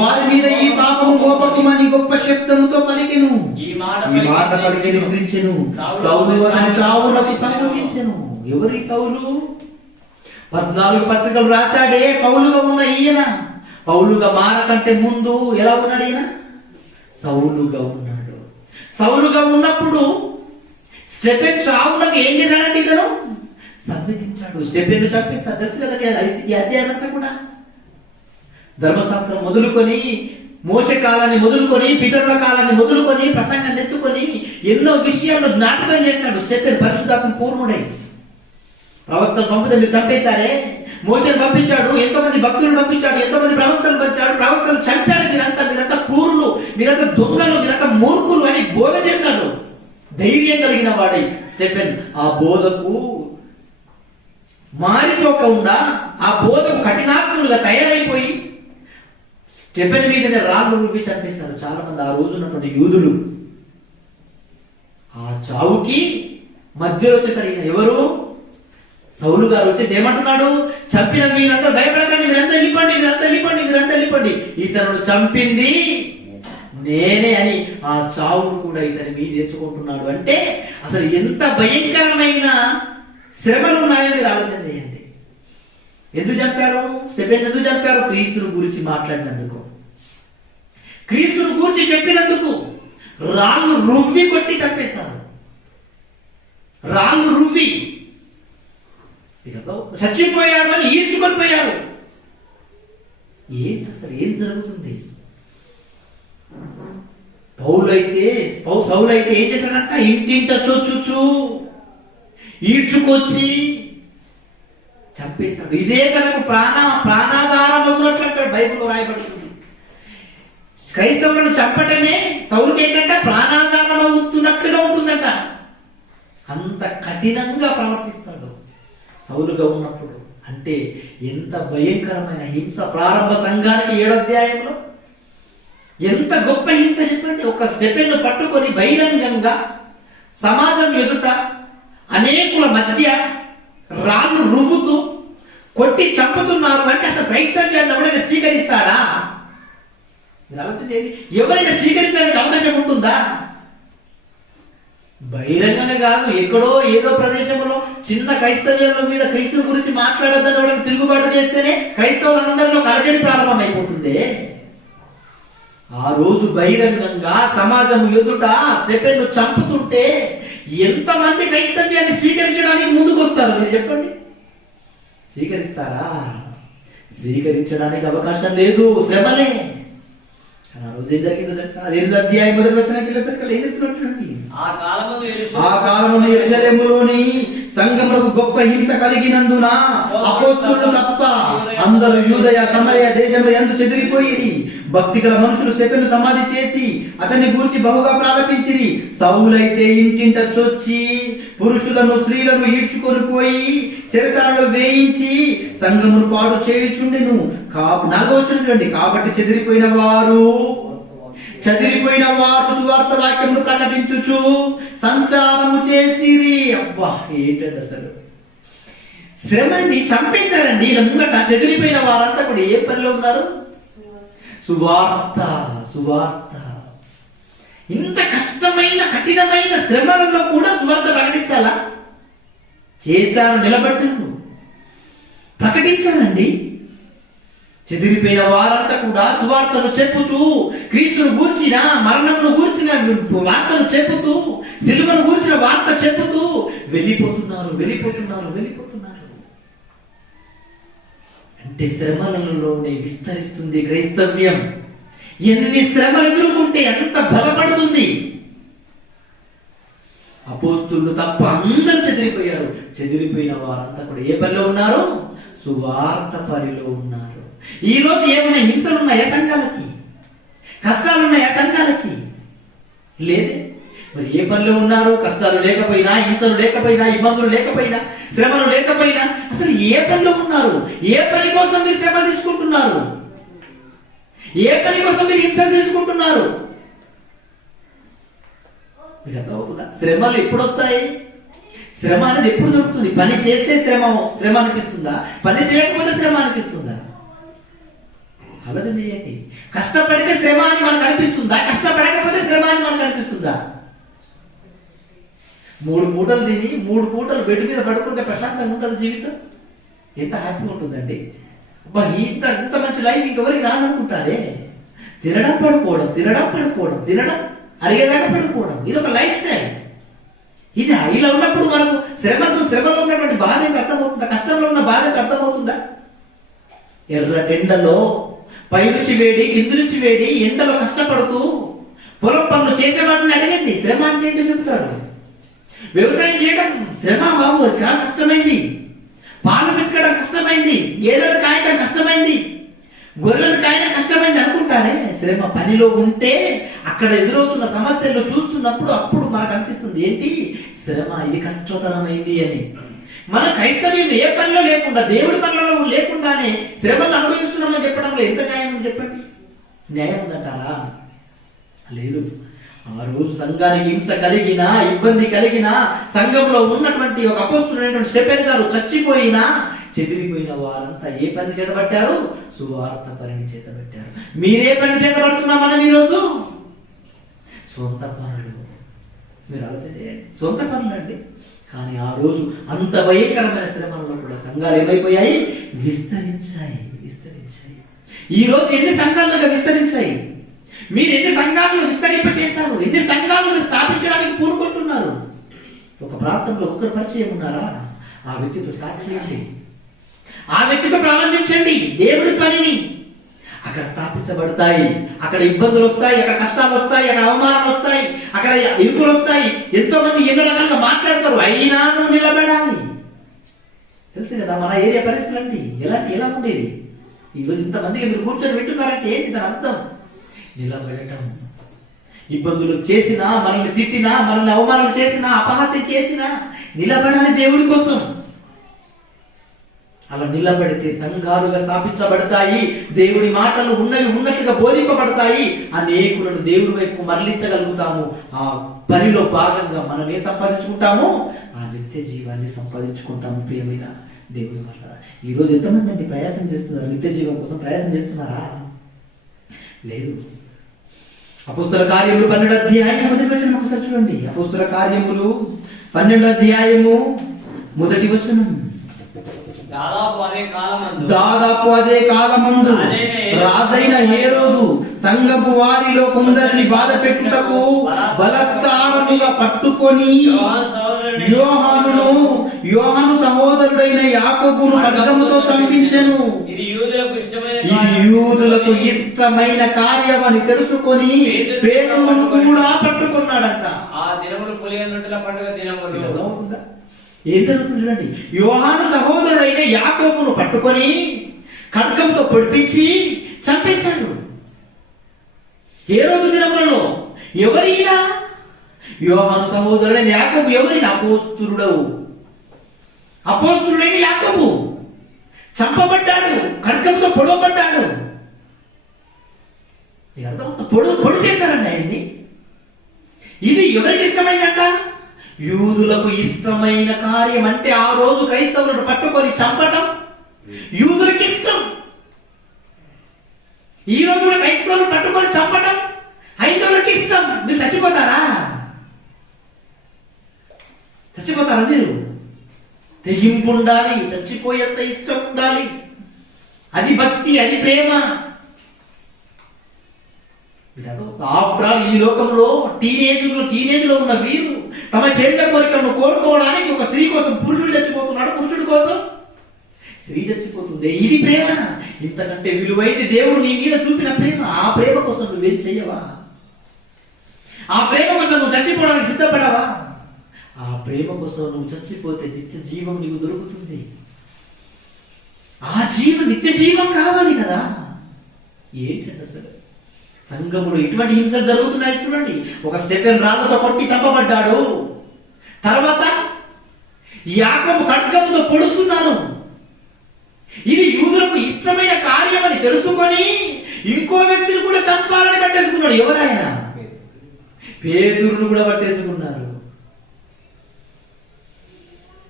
వారి మీద ఈ పాపము మోపకుమని గొప్ప శబ్దముతో పలికెను. ఈ మాట పలికి నిద్రించెను. సౌలు అతని చావులకు సమ్మతించెను. ఎవరి సౌలు? 14 పత్రికలు రాశాడే పౌలుగా ఉన్న ఈయన. పౌలుగా మారకంటే ముందు ఎలా ఉన్నాడు ఈయన? సౌలుగా ఉన్నాడు. సౌలుగా ఉన్నప్పుడు స్టెఫెన్ చావులకు ఏం చేశాడంటే ఇతను సమ్మతించాడు. స్టెఫెన్ చంపిస్తాడు, తెలుసు కదండి. ఈ అధ్యాయం అంతా కూడా ధర్మశాస్త్రం మొదలుకొని, మోషే కాలాన్ని మొదలుకొని, పితరుల కాలాన్ని మొదలుకొని, ప్రసంగాన్ని ఎత్తుకొని ఎన్నో విషయాల్లో జ్ఞాపకం చేస్తాడు. స్టెఫెన్ పరిశుద్ధాత్మ పూర్ణుడై ప్రవక్తలు పంపితే మీరు చంపేశారే, మోషేని పంపించాడు, ఎంతో మంది భక్తులను పంపించాడు, ఎంతో మంది ప్రవక్తలు పంపించాడు, ప్రవక్తలు చంపారు, మీరంతా క్రూరులు, మీరంతా దొంగలు, మీరంతా మూర్ఖులు అని బోధ చేస్తాడు. ధైర్యం కలిగిన వాడై స్టెఫెన్ ఆ బోధకు మారిపోకుండా, ఆ బోధకు కఠినాత్ములుగా తయారైపోయి స్టెఫెన్ మీదనే రాళ్ళు రువ్వి చంపేశారు చాలా మంది ఆ రోజు ఉన్నటువంటి యూదులు. ఆ చావుకి మధ్యలో వచ్చేసాడు ఈయన. ఎవరు? సౌలు గారు వచ్చేసి ఏమంటున్నాడు? చంపిన మీరంతా భయపడకండి, మీరంతా వెళ్ళిపోండి. ఇతను చంపింది నేనే అని ఆ చావును కూడా ఇతని మీద వేసుకుంటున్నాడు. అంటే అసలు ఎంత భయంకరమైన శ్రమలు ఉన్నాయో మీరు ఆలోచన చేయండి. ఎందుకు చంపారు? స్టెఫెన్ ఎందుకు చంపారు? క్రీస్తుని గురించి మాట్లాడినందుకు, క్రీస్తుని గురించి చెప్పినందుకు. రాళ్ళు రువ్వి కొట్టి చంపేశారు. రాళ్ళు రువ్వి చచ్చిపోయాడు అని ఈడ్చుకొని పోయారు. ఏంటి అసలు ఏం జరుగుతుంది? సౌలు అయితే ఏం చేశాడంట? ఇంటింట చొచ్చు ఈడ్చుకొచ్చి చంపేస్తాడు. ఇదే కనుక ప్రాణాధారం అవుతున్నట్లు బైబిల్లో రాయబడుతుంది. క్రైస్తవులను చంపటమే సౌలుకి ఏంటంటే ప్రాణాధారం అవుతున్నట్లుగా ఉంటుందంట. అంత కఠినంగా ప్రవర్తిస్తాడు సౌలుగా ఉన్నప్పుడు. అంటే ఎంత భయంకరమైన హింస! ప్రారంభ సంఘానికి 7వ అధ్యాయంలో ఎంత గొప్ప హింస చెప్పండి. ఒక స్టెఫెన్ పట్టుకొని బహిరంగంగా సమాజం ఎదుట అనేకుల మధ్య రాళ్ళు రువ్వుతూ కొట్టి చంపుతున్నారు అంటే అసలు క్రైస్తవ్యాన్ని ఎవరైనా స్వీకరిస్తాడా? ఎవరైనా స్వీకరించడానికి అవకాశం ఉంటుందా? బహిరంగంగా కాదు, ఎక్కడో ఏదో ప్రదేశంలో చిన్న క్రైస్తవ్యంలో మీద క్రీస్తు గురించి మాట్లాడద్దని ఎవరైనా తిరుగుబాటు చేస్తేనే క్రైస్తవులందరిలో కలజడి ప్రారంభమైపోతుంది. ఆ రోజు బహిరంగంగా సమాజం ఎదుట స్టెఫెన్ను చంపుతుంటే ఎంతమంది క్రైస్తవ్యాన్ని స్వీకరించడానికి ముందుకు వస్తారు? మీరు చెప్పండి. స్వీకరిస్తారా? స్వీకరించడానికి అవకాశం లేదు. శ్రమలే. ఆ రోజు ఏం జరిగిందో తెలుసా? 5వ అధ్యాయం 1వ వచనానికి వెళ్ళేసరికి ఏం చెప్తున్నట్టు, ఆ కాలమున యెరూషలేములోని సంఘములకు గొప్ప హింస కలిగినందున అపోస్తలులు తప్ప అందరూ యూదయ సమరయ దేశంలో యందు చెదిరిపోయి భక్తి గల మనుషులు స్టెఫెను సమాధి చేసి అతన్ని గూర్చి బహుగా ప్రారంభించిరి. సౌలైతే ఇంటింట చొచ్చి పురుషులను స్త్రీలను ఈడ్చుకొని పోయి చెరసాలలో వేయించి సంఘమును పాడు చేయుచుండెను. నాగోచరండి, కాబట్టి చెదిరిపోయిన వారు సువార్త వాక్యమును ప్రకటించుచు సంచారము చేసిరి. అబ్బా ఏంటండి అసలు శ్రమండి, చంపేశారండి. ఇలా ముంగట చెదిరిపోయిన వారంతా కూడా ఏ పనిలో ఉన్నారు? సువార్త. ఇంత కష్టమైన కఠినమైన శ్రమలలో కూడా సువార్త ప్రకటించాలా? చేశారు, నిలబడ్డారు, ప్రకటించారండి. చెదిరిపోయిన వారంతా కూడా సువార్తను చెప్పుతూ, క్రీస్తును గూర్చిన మరణమును గూర్చిన వార్తను చెప్పుతూ, సిలువను గూర్చిన వార్త చెప్పుతూ వెళ్ళిపోతున్నారు. అంటే శ్రమలలోనే విస్తరిస్తుంది క్రైస్తవ్యం. ఎన్ని శ్రమలు ఎదుర్కొంటే ఎంత బలపడుతుంది. అపోస్తులు తప్ప అందరూ చెదిరిపోయారు. చెదిరిపోయిన వారంతా కూడా ఏ పనిలో ఉన్నారు? సువార్త పనిలో ఉన్నారు. ఈ రోజు ఏమైనా హింసలు ఉన్నాయా సంఘాలకి? కష్టాలు ఉన్నాయా సంఘాలకి? లేదే. మరి ఏ పనిలో ఉన్నారు? కష్టాలు లేకపోయినా, హింసలు లేకపోయినా, ఇబ్బందులు లేకపోయినా, శ్రమలు లేకపోయినా అసలు ఏ పనిలో ఉన్నారు? ఏ పని కోసం మీరు శ్రమ తీసుకుంటున్నారు? ఏ పని కోసం మీరు హింసలు తీసుకుంటున్నారు? మీకు అర్థమవుతుందా? శ్రమలు ఎప్పుడు వస్తాయి? శ్రమ అనేది ఎప్పుడు దొరుకుతుంది? పని చేస్తే శ్రమ అనిపిస్తుందా? పని చేయకపోతే శ్రమ అనిపిస్తుందా? ఆలోచన చేయండి. కష్టపడితే శ్రమ అని మనకు అనిపిస్తుందా? కష్టపడకపోతే శ్రమ అని మనకు అనిపిస్తుందా? 3 పూటలు తిని 3 పూటలు బెడ్ మీద పడుకుంటే ప్రశాంతంగా ఉంటుంది జీవితం. ఎంత హ్యాపీగా ఉంటుందండి. అబ్బా, ఇంత మంచి లైఫ్ ఇంకెవరికి రాదనుకుంటారే. తినడం పడుకోవడం, తినడం అరిగేదాకా పడుకోవడం, ఇది ఒక లైఫ్ స్టైల్. ఇది ఇలా ఉన్నప్పుడు మనకు శ్రమలో ఉన్నటువంటి బాధ అర్థమవుతుందా? కష్టంలో ఉన్న బాధ అర్థమవుతుందా? ఎర్రటెండలో పైనుంచి వేడి, కింది నుంచి వేడి, ఎండలో కష్టపడుతూ పొలం పనులు చేసేవాడిని అడగండి, శ్రమ అంటే ఏంటో చెబుతారు. వ్యవసాయం చేయడం శ్రమ బాబు, అది చాలా కష్టమైంది. పాలు పెట్టుకోవడం కష్టమైంది, గేదెలు కాయడం కష్టమైంది, గొర్రెలను కాయడం కష్టమైంది అనుకుంటారే. శ్రమ పనిలో ఉంటే అక్కడ ఎదురవుతున్న సమస్యలు చూస్తున్నప్పుడు అప్పుడు మనకు అనిపిస్తుంది ఏంటి శ్రమ, ఇది కష్టతరమైంది అని. మన క్రైస్తవ్యం ఏ పనిలో లేకుండా, దేవుడి పనులలో లేకుండానే శ్రమను అనుభవిస్తున్నామని చెప్పడంలో ఎంత న్యాయం ఉంది చెప్పండి? న్యాయం ఉందంటారా? లేదు. ఆ రోజు సంఘానికి హింస కలిగినా, ఇబ్బంది కలిగినా, సంఘంలో ఉన్నటువంటి ఒక అపోస్తులైనటువంటి స్టెఫెన్ గారు చచ్చిపోయినా, చెదిరిపోయిన వారంతా ఏ పని చేతబట్టారు? సువార్త పనిని చేతబట్టారు. మీరే పని చేతబడుతున్నాం మనం ఈరోజు? సొంత పనులు. మీరు ఆలోచన సొంత పనులు అండి. కానీ ఆ రోజు అంత భయంకరమైన శ్రమల్లో కూడా సంఘాలు ఏమైపోయాయి? విస్తరించాయి. ఈ రోజు ఎన్ని సంఘాలుగా విస్తరించాయి? మీరు ఎన్ని సంఘాలను విస్తరింపచేస్తారు? ఎన్ని సంఘాలను స్థాపించడానికి పూనుకుంటున్నారు? ఒక ప్రాంతంలో ఒకరు పరిచయం ఉన్నారా? ఆ వ్యక్తితో స్టార్ట్ చేయండి, ఆ వ్యక్తితో ప్రారంభించండి దేవుడి పనిని. అక్కడ స్థాపించబడతాయి. అక్కడ ఇబ్బందులు వస్తాయి, అక్కడ కష్టాలు వస్తాయి, అక్కడ అవమానాలు వస్తాయి, అక్కడ ఇరుకులు వస్తాయి. ఎంతో మంది ఎన్నో రకాలుగా మాట్లాడతారు, అయినా నువ్వు నిలబడాలి. తెలుసు కదా మన ఏరియా పరిస్థితులు అండి ఎలా ఉండేవి. ఈరోజు ఇంతమందికి మీరు కూర్చొని వింటున్నారంటే ఏంటి దాని అర్థం? నిలబడటం. ఇబ్బందులు చేసినా, మనల్ని తిట్టినా, మనల్ని అవమానాలు చేసినా, అపహాస్యం చేసినా నిలబడాలి దేవుడి కోసం. అలా నిలబడితే సంఘాలుగా స్థాపించబడతాయి. దేవుడి మాటలు ఉన్నవి ఉన్నట్లుగా బోధింపబడతాయి. అనేకులను దేవుడి వైపు మరలించగలుగుతాము. ఆ పనిలో భాగంగా మనం ఏం సంపాదించుకుంటాము? ఆ నిత్య జీవాన్ని సంపాదించుకుంటాము. ప్రియమైన దేవుడి మాట. ఈరోజు ఎంతమంది అండి ప్రయాసం చేస్తున్నారు? నిత్య జీవం కోసం ప్రయాసం చేస్తున్నారా? లేదు. అపోస్తల కార్యములు 12వ అధ్యాయం మొదటి వచనం ఒకసారి చూడండి. అపోస్తల కార్యములు 12వ అధ్యాయము మొదటి వచనం. దాదాపు అదే కాలమందు రాజైన హేరోదు సంఘపు వారిలో కొందరిని బాధ పెట్టుటకు బలత్కారముగా పట్టుకొని యోహాను సహోదరుడైన యాకోబును ఖడ్గముతో చంపించెను. ఇది యూదులకు ఇష్టమైన కార్యం అని తెలుసుకొని పేతురు కూడా పట్టుకున్నాడంట. ఆ దినములు పులియని రొట్టెల పండుగ దినములు. ఏం జరుగుతుంది చూడండి. యోహాను సహోదరుడైన యాకోబును పట్టుకొని ఖడ్గంతో పొడిపించి చంపేశాడు. ఏ రోజు దినములలో? ఎవరైనా యోహాను సహోదరుడైన యాకోబు ఎవరైనా అపోస్తుడైన యాకోబు చంపబడ్డాడు, ఖడ్గంతో పొడవబడ్డాడు. పొడు చేశారండి ఆయన్ని. ఇది ఎవరికి ఇష్టమైందంట? యూదులకు ఇష్టమైన కార్యం. అంటే ఆ రోజు క్రైస్తవులను పట్టుకొని చంపటం యూదులకు ఇష్టం. ఈ రోజు కూడా క్రైస్తవులను పట్టుకొని చంపటం హైందవులకు ఇష్టం. మీరు చచ్చిపోతారా? మీరు? తెగింపు ఉండాలి, చచ్చిపోయేంత ఇష్టం ఉండాలి. అది భక్తి, అది ప్రేమ. ఆఫ్టర్ ఆల్ ఈ లోకంలో టీనేజ్ లో ఉన్న వీరు తమ శరీర కోరికలను కోరుకోవడానికి ఒక స్త్రీ కోసం పురుషుడు చచ్చిపోతున్నాడు, పురుషుడి కోసం స్త్రీ చచ్చిపోతుంది. ఇది ప్రేమ. ఇంతకంటే విలువైంది దేవుడు నీ మీద చూపిన ప్రేమ. ఆ ప్రేమ కోసం నువ్వేం చెయ్యవా? ఆ ప్రేమ కోసం నువ్వు చచ్చిపోవడానికి సిద్ధపడవా? ఆ ప్రేమ కోసం నువ్వు చచ్చిపోతే నిత్య జీవం నీకు దొరుకుతుంది. ఆ నిత్య జీవం కావాలి కదా. ఏంటంటే అసలు సంఘములో ఇటువంటి హింసలు జరుగుతున్నాయి చూడండి. ఒక స్టెఫెన్ రాళ్ళతో కొట్టి చంపబడ్డాడు. తర్వాత యాకోబు ఖడ్గముతో పొడుస్తున్నారు. ఇది యూదులకు ఇష్టమైన కార్యం అని తెలుసుకొని ఇంకో వ్యక్తిని కూడా చంపాలని పట్టేసుకున్నాడు. ఎవరాయన? పేతురును కూడా పట్టేసుకున్నారు.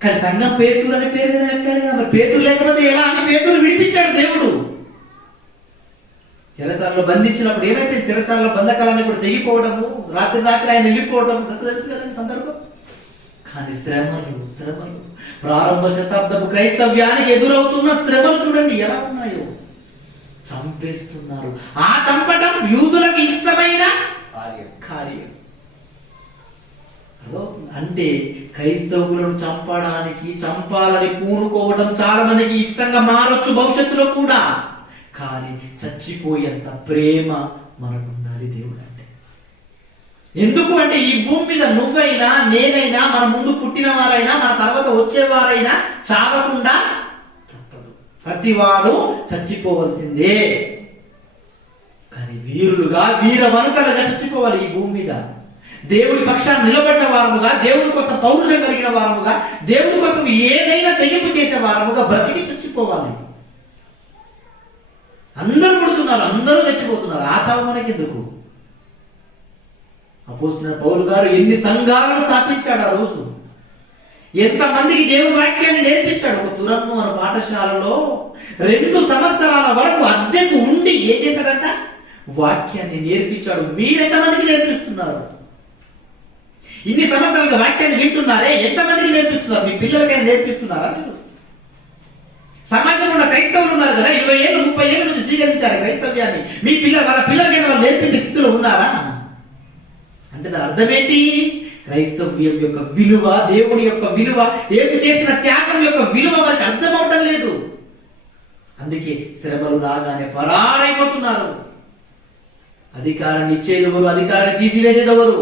కానీ సంఘం పేతురు అనే పేరు మీద పెట్టాడు కదా. మరి పేతురు లేకపోతే ఎలా అని పేతురు విడిపించాడు దేవుడు. చెరసాలలో బంధించినప్పుడు ఏమైతే చెరసాలలో బంధకాలన్నీ కూడా తెగిపోవడము, రాత్రి ఆయన వెళ్ళిపోవడము తెలుసు కదండి సందర్భం. కానీ శ్రమలు ప్రారంభ శతాబ్దపు క్రైస్తవ్యానికి ఎదురవుతున్న శ్రమలు చూడండి ఎలా ఉన్నాయో. చంపేస్తున్నారు. ఆ చంపటం యూదులకు ఇష్టమైన కార్యం. అంటే క్రైస్తవులను చంపాలని పూనుకోవడం చాలా మందికి ఇష్టంగా మారొచ్చు భవిష్యత్తులో కూడా. కానీ చచ్చిపోయేంత ప్రేమ మనకుండాలి దేవుడు అంటే. ఎందుకు అంటే ఈ భూమి మీద నువ్వైనా నేనైనా మన ముందు పుట్టిన వారైనా మన తర్వాత వచ్చేవారైనా చావకుండా తప్పదు. ప్రతివాడు చచ్చిపోవలసిందే. కానీ వీరవనుకలుగా చచ్చిపోవాలి ఈ భూమి మీద. దేవుడి పక్షాన్ని నిలబడిన వారముగా, దేవుడి కోసం పౌరుషం కలిగిన వారముగా, దేవుడి కోసం ఏదైనా తెగింపు చేసే వారముగా బ్రతికి చచ్చిపోవాలి. అందరూ పుడుతున్నారు, అందరూ చచ్చిపోతున్నారు. ఆ చావు మనకెందుకు? అపోస్తలుడైన పౌలు గారు ఎన్ని సంఘాలను స్థాపించాడు ఆ రోజు. ఎంతమందికి దేవుడి వాక్యాన్ని నేర్పించాడు. ఒక తురమ్ము అనే పాఠశాలలో 2 సంవత్సరాల వరకు అద్దెకు ఉండి ఏం చేశాడంట? వాక్యాన్ని నేర్పించాడు. మీరెంతమందికి నేర్పిస్తున్నారు? ఇన్ని సంవత్సరాలుగా వాక్యాన్ని వింటున్నారే, ఎంతమందికి నేర్పిస్తున్నారు? మీ పిల్లలకైనా నేర్పిస్తున్నారా? మీరు సమాజంలో ఉన్న క్రైస్తవులు ఉన్నారు కదా, 20 ఏళ్ళు 30 ఏళ్ళ నుంచి స్వీకరించారు క్రైస్తవ్యాన్ని. మీ వాళ్ళ పిల్లలకైనా వాళ్ళు నేర్పించే స్థితిలో ఉన్నారా? అంటే దాని అర్థం ఏంటి? క్రైస్తవ్యం యొక్క విలువ, దేవుని యొక్క విలువ, యేసు చేసిన త్యాగం యొక్క విలువ వారికి అర్థం అవటం లేదు. అందుకే శ్రమలు రాగానే పరారైపోతున్నారు. అధికారాన్ని ఇచ్చేది ఎవరు? అధికారాన్ని తీసివేసేది ఎవరు?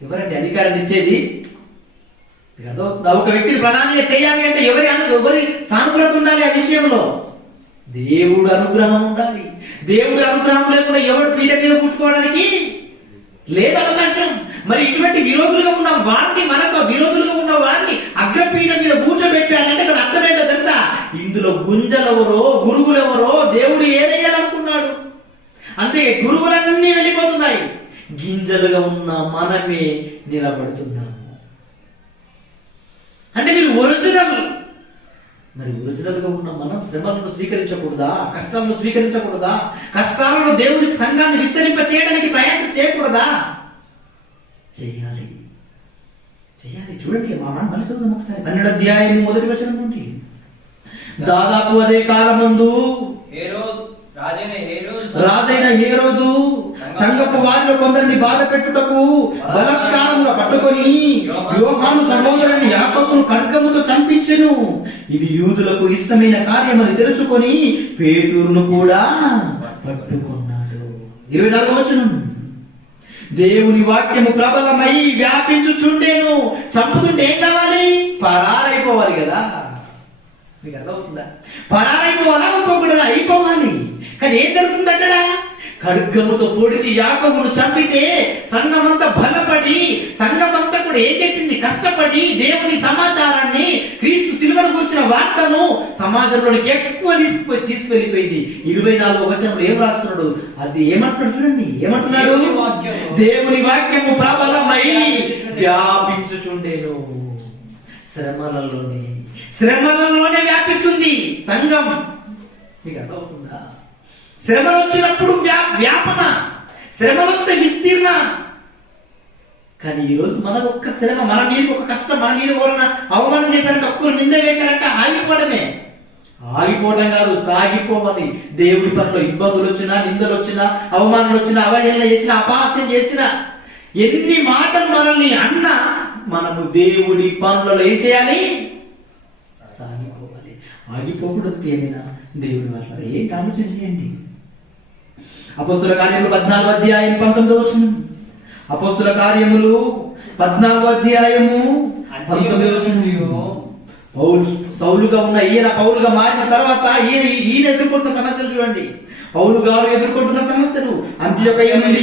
ఎవరండి అధికారాన్ని ఇచ్చేది? ఒక వ్యక్తిని ప్రధానంగా చేయాలి అంటే ఎవరి సానుకూలత ఉండాలి? ఆ విషయంలో దేవుడు అనుగ్రహం ఉండాలి. దేవుడి అనుగ్రహం లేకుండా ఎవడు పీఠ మీద కూర్చుకోవడానికి లేదు అవకాశం. మరి ఇటువంటి విరోధులుగా ఉన్న వారిని, మనకు విరోధులుగా ఉన్న వారిని అగ్రపీఠ మీద కూర్చోబెట్టాలంటే దాని అర్థం ఏంటో తెలుసా? ఇందులో గుంజలెవరో, గురువులెవరో దేవుడు ఏదయ్యాలనుకున్నాడు. అంతే, గురువులన్నీ వెళ్ళిపోతున్నాయి. గింజలుగా ఉన్న మనమే నిలబడుతున్నాము. అంటే మీరు ఒరిజినల్. మరి ఒరిజినల్ గా ఉన్న మనం శ్రమలను స్వీకరించకూడదా? కష్టాలను స్వీకరించకూడదా? కష్టాలను దేవుడి సంఘాన్ని విస్తరింప చేయడానికి ప్రయాసం చేయకూడదా? చెయ్యాలి. చూడండి, మా మాట మళ్ళీ చదువుదాం ఒకసారి. 12వ అధ్యాయం 1వ వచనం నుండి. దాదాపు అదే కాలమందు రాజైన హేరోదు సంఘపు వారిలో కొందరిని బాధ పెట్టుటకు బలత్కారముగా పట్టుకొని యోహాను సహోదరుని యాకోబును ఖడ్గముతో చంపించెను. ఇది యూదులకు ఇష్టమైన కార్యమని తెలుసుకొని పేతురును కూడా పట్టుకున్నాడు. 24వ వచనం, దేవుని వాక్యము ప్రబలమై వ్యాపించుచుండెను. చంపుతుంటే ఏం కావాలి? పరారైపోవాలి కదా. మీకు అర్థమవుతుందా? పరారైపోవాలా? అయిపోకూడదా? అయిపోవాలి. కానీ ఏం జరుగుతుంది అక్కడ? ఖడ్గముతో పొడిచి యాకోబును చంపితే సంఘమంతా బలపడి, సంఘమంతా కూడా ఏం చేసింది? కష్టపడి దేవుని సమాచారాన్ని, క్రీస్తు శిలువను కూర్చున్న వార్తను సమాజంలోనికి ఎక్కువ తీసుకెళ్లిపోయింది. 24వ వచనంలో ఏం రాస్తున్నాడు? అది ఏమంటున్నాడు చూడండి. ఏమంటున్నాడు? దేవుని వాక్యము ప్రబలమై వ్యాపించుచుండెను. శ్రమలలోనే వ్యాపిస్తుంది సంఘం. మీకు అర్థమవుతుందా? శ్రమలు వచ్చినప్పుడు వ్యాపన, శ్రమలు వస్తే విస్తీర్ణ. కానీ ఈరోజు మన ఒక్క శ్రమ, మన మీద ఒక కష్టం, మన మీద ఎవరైనా అవమానం చేశారంటే, ఒక్కరు నింద వేశారంటే ఆగిపోవడమే. ఆగిపోవడం కాదు, సాగిపోవాలి. దేవుడి పనిలో ఇబ్బందులు వచ్చినా, నిందలు వచ్చినా, అవమానాలు వచ్చినా, అవహేళన చేసినా, అపహాస్యం చేసినా, ఎన్ని మాటలు మనల్ని అన్నా మనము దేవుడి పనులలో ఏం చేయాలి? సాగిపోవాలి. ఆగిపోకూడదు. ఏమైనా దేవుడి వల్ల ఏంటి ఆలోచన చేయండి. అపోస్తుల కార్యములు 14వ అధ్యాయం 19వ వచనం. అపోస్తుల కార్యములు 14వ అధ్యాయము 19వ వచనం. సౌలుగా ఉన్న ఈయన పౌలుగా మారిన తర్వాత ఈయన ఎదుర్కొంటున్న సమస్యలు చూడండి. పౌలు గారు ఎదుర్కొంటున్న సమస్యలు. అంత్యోకయ నుండి,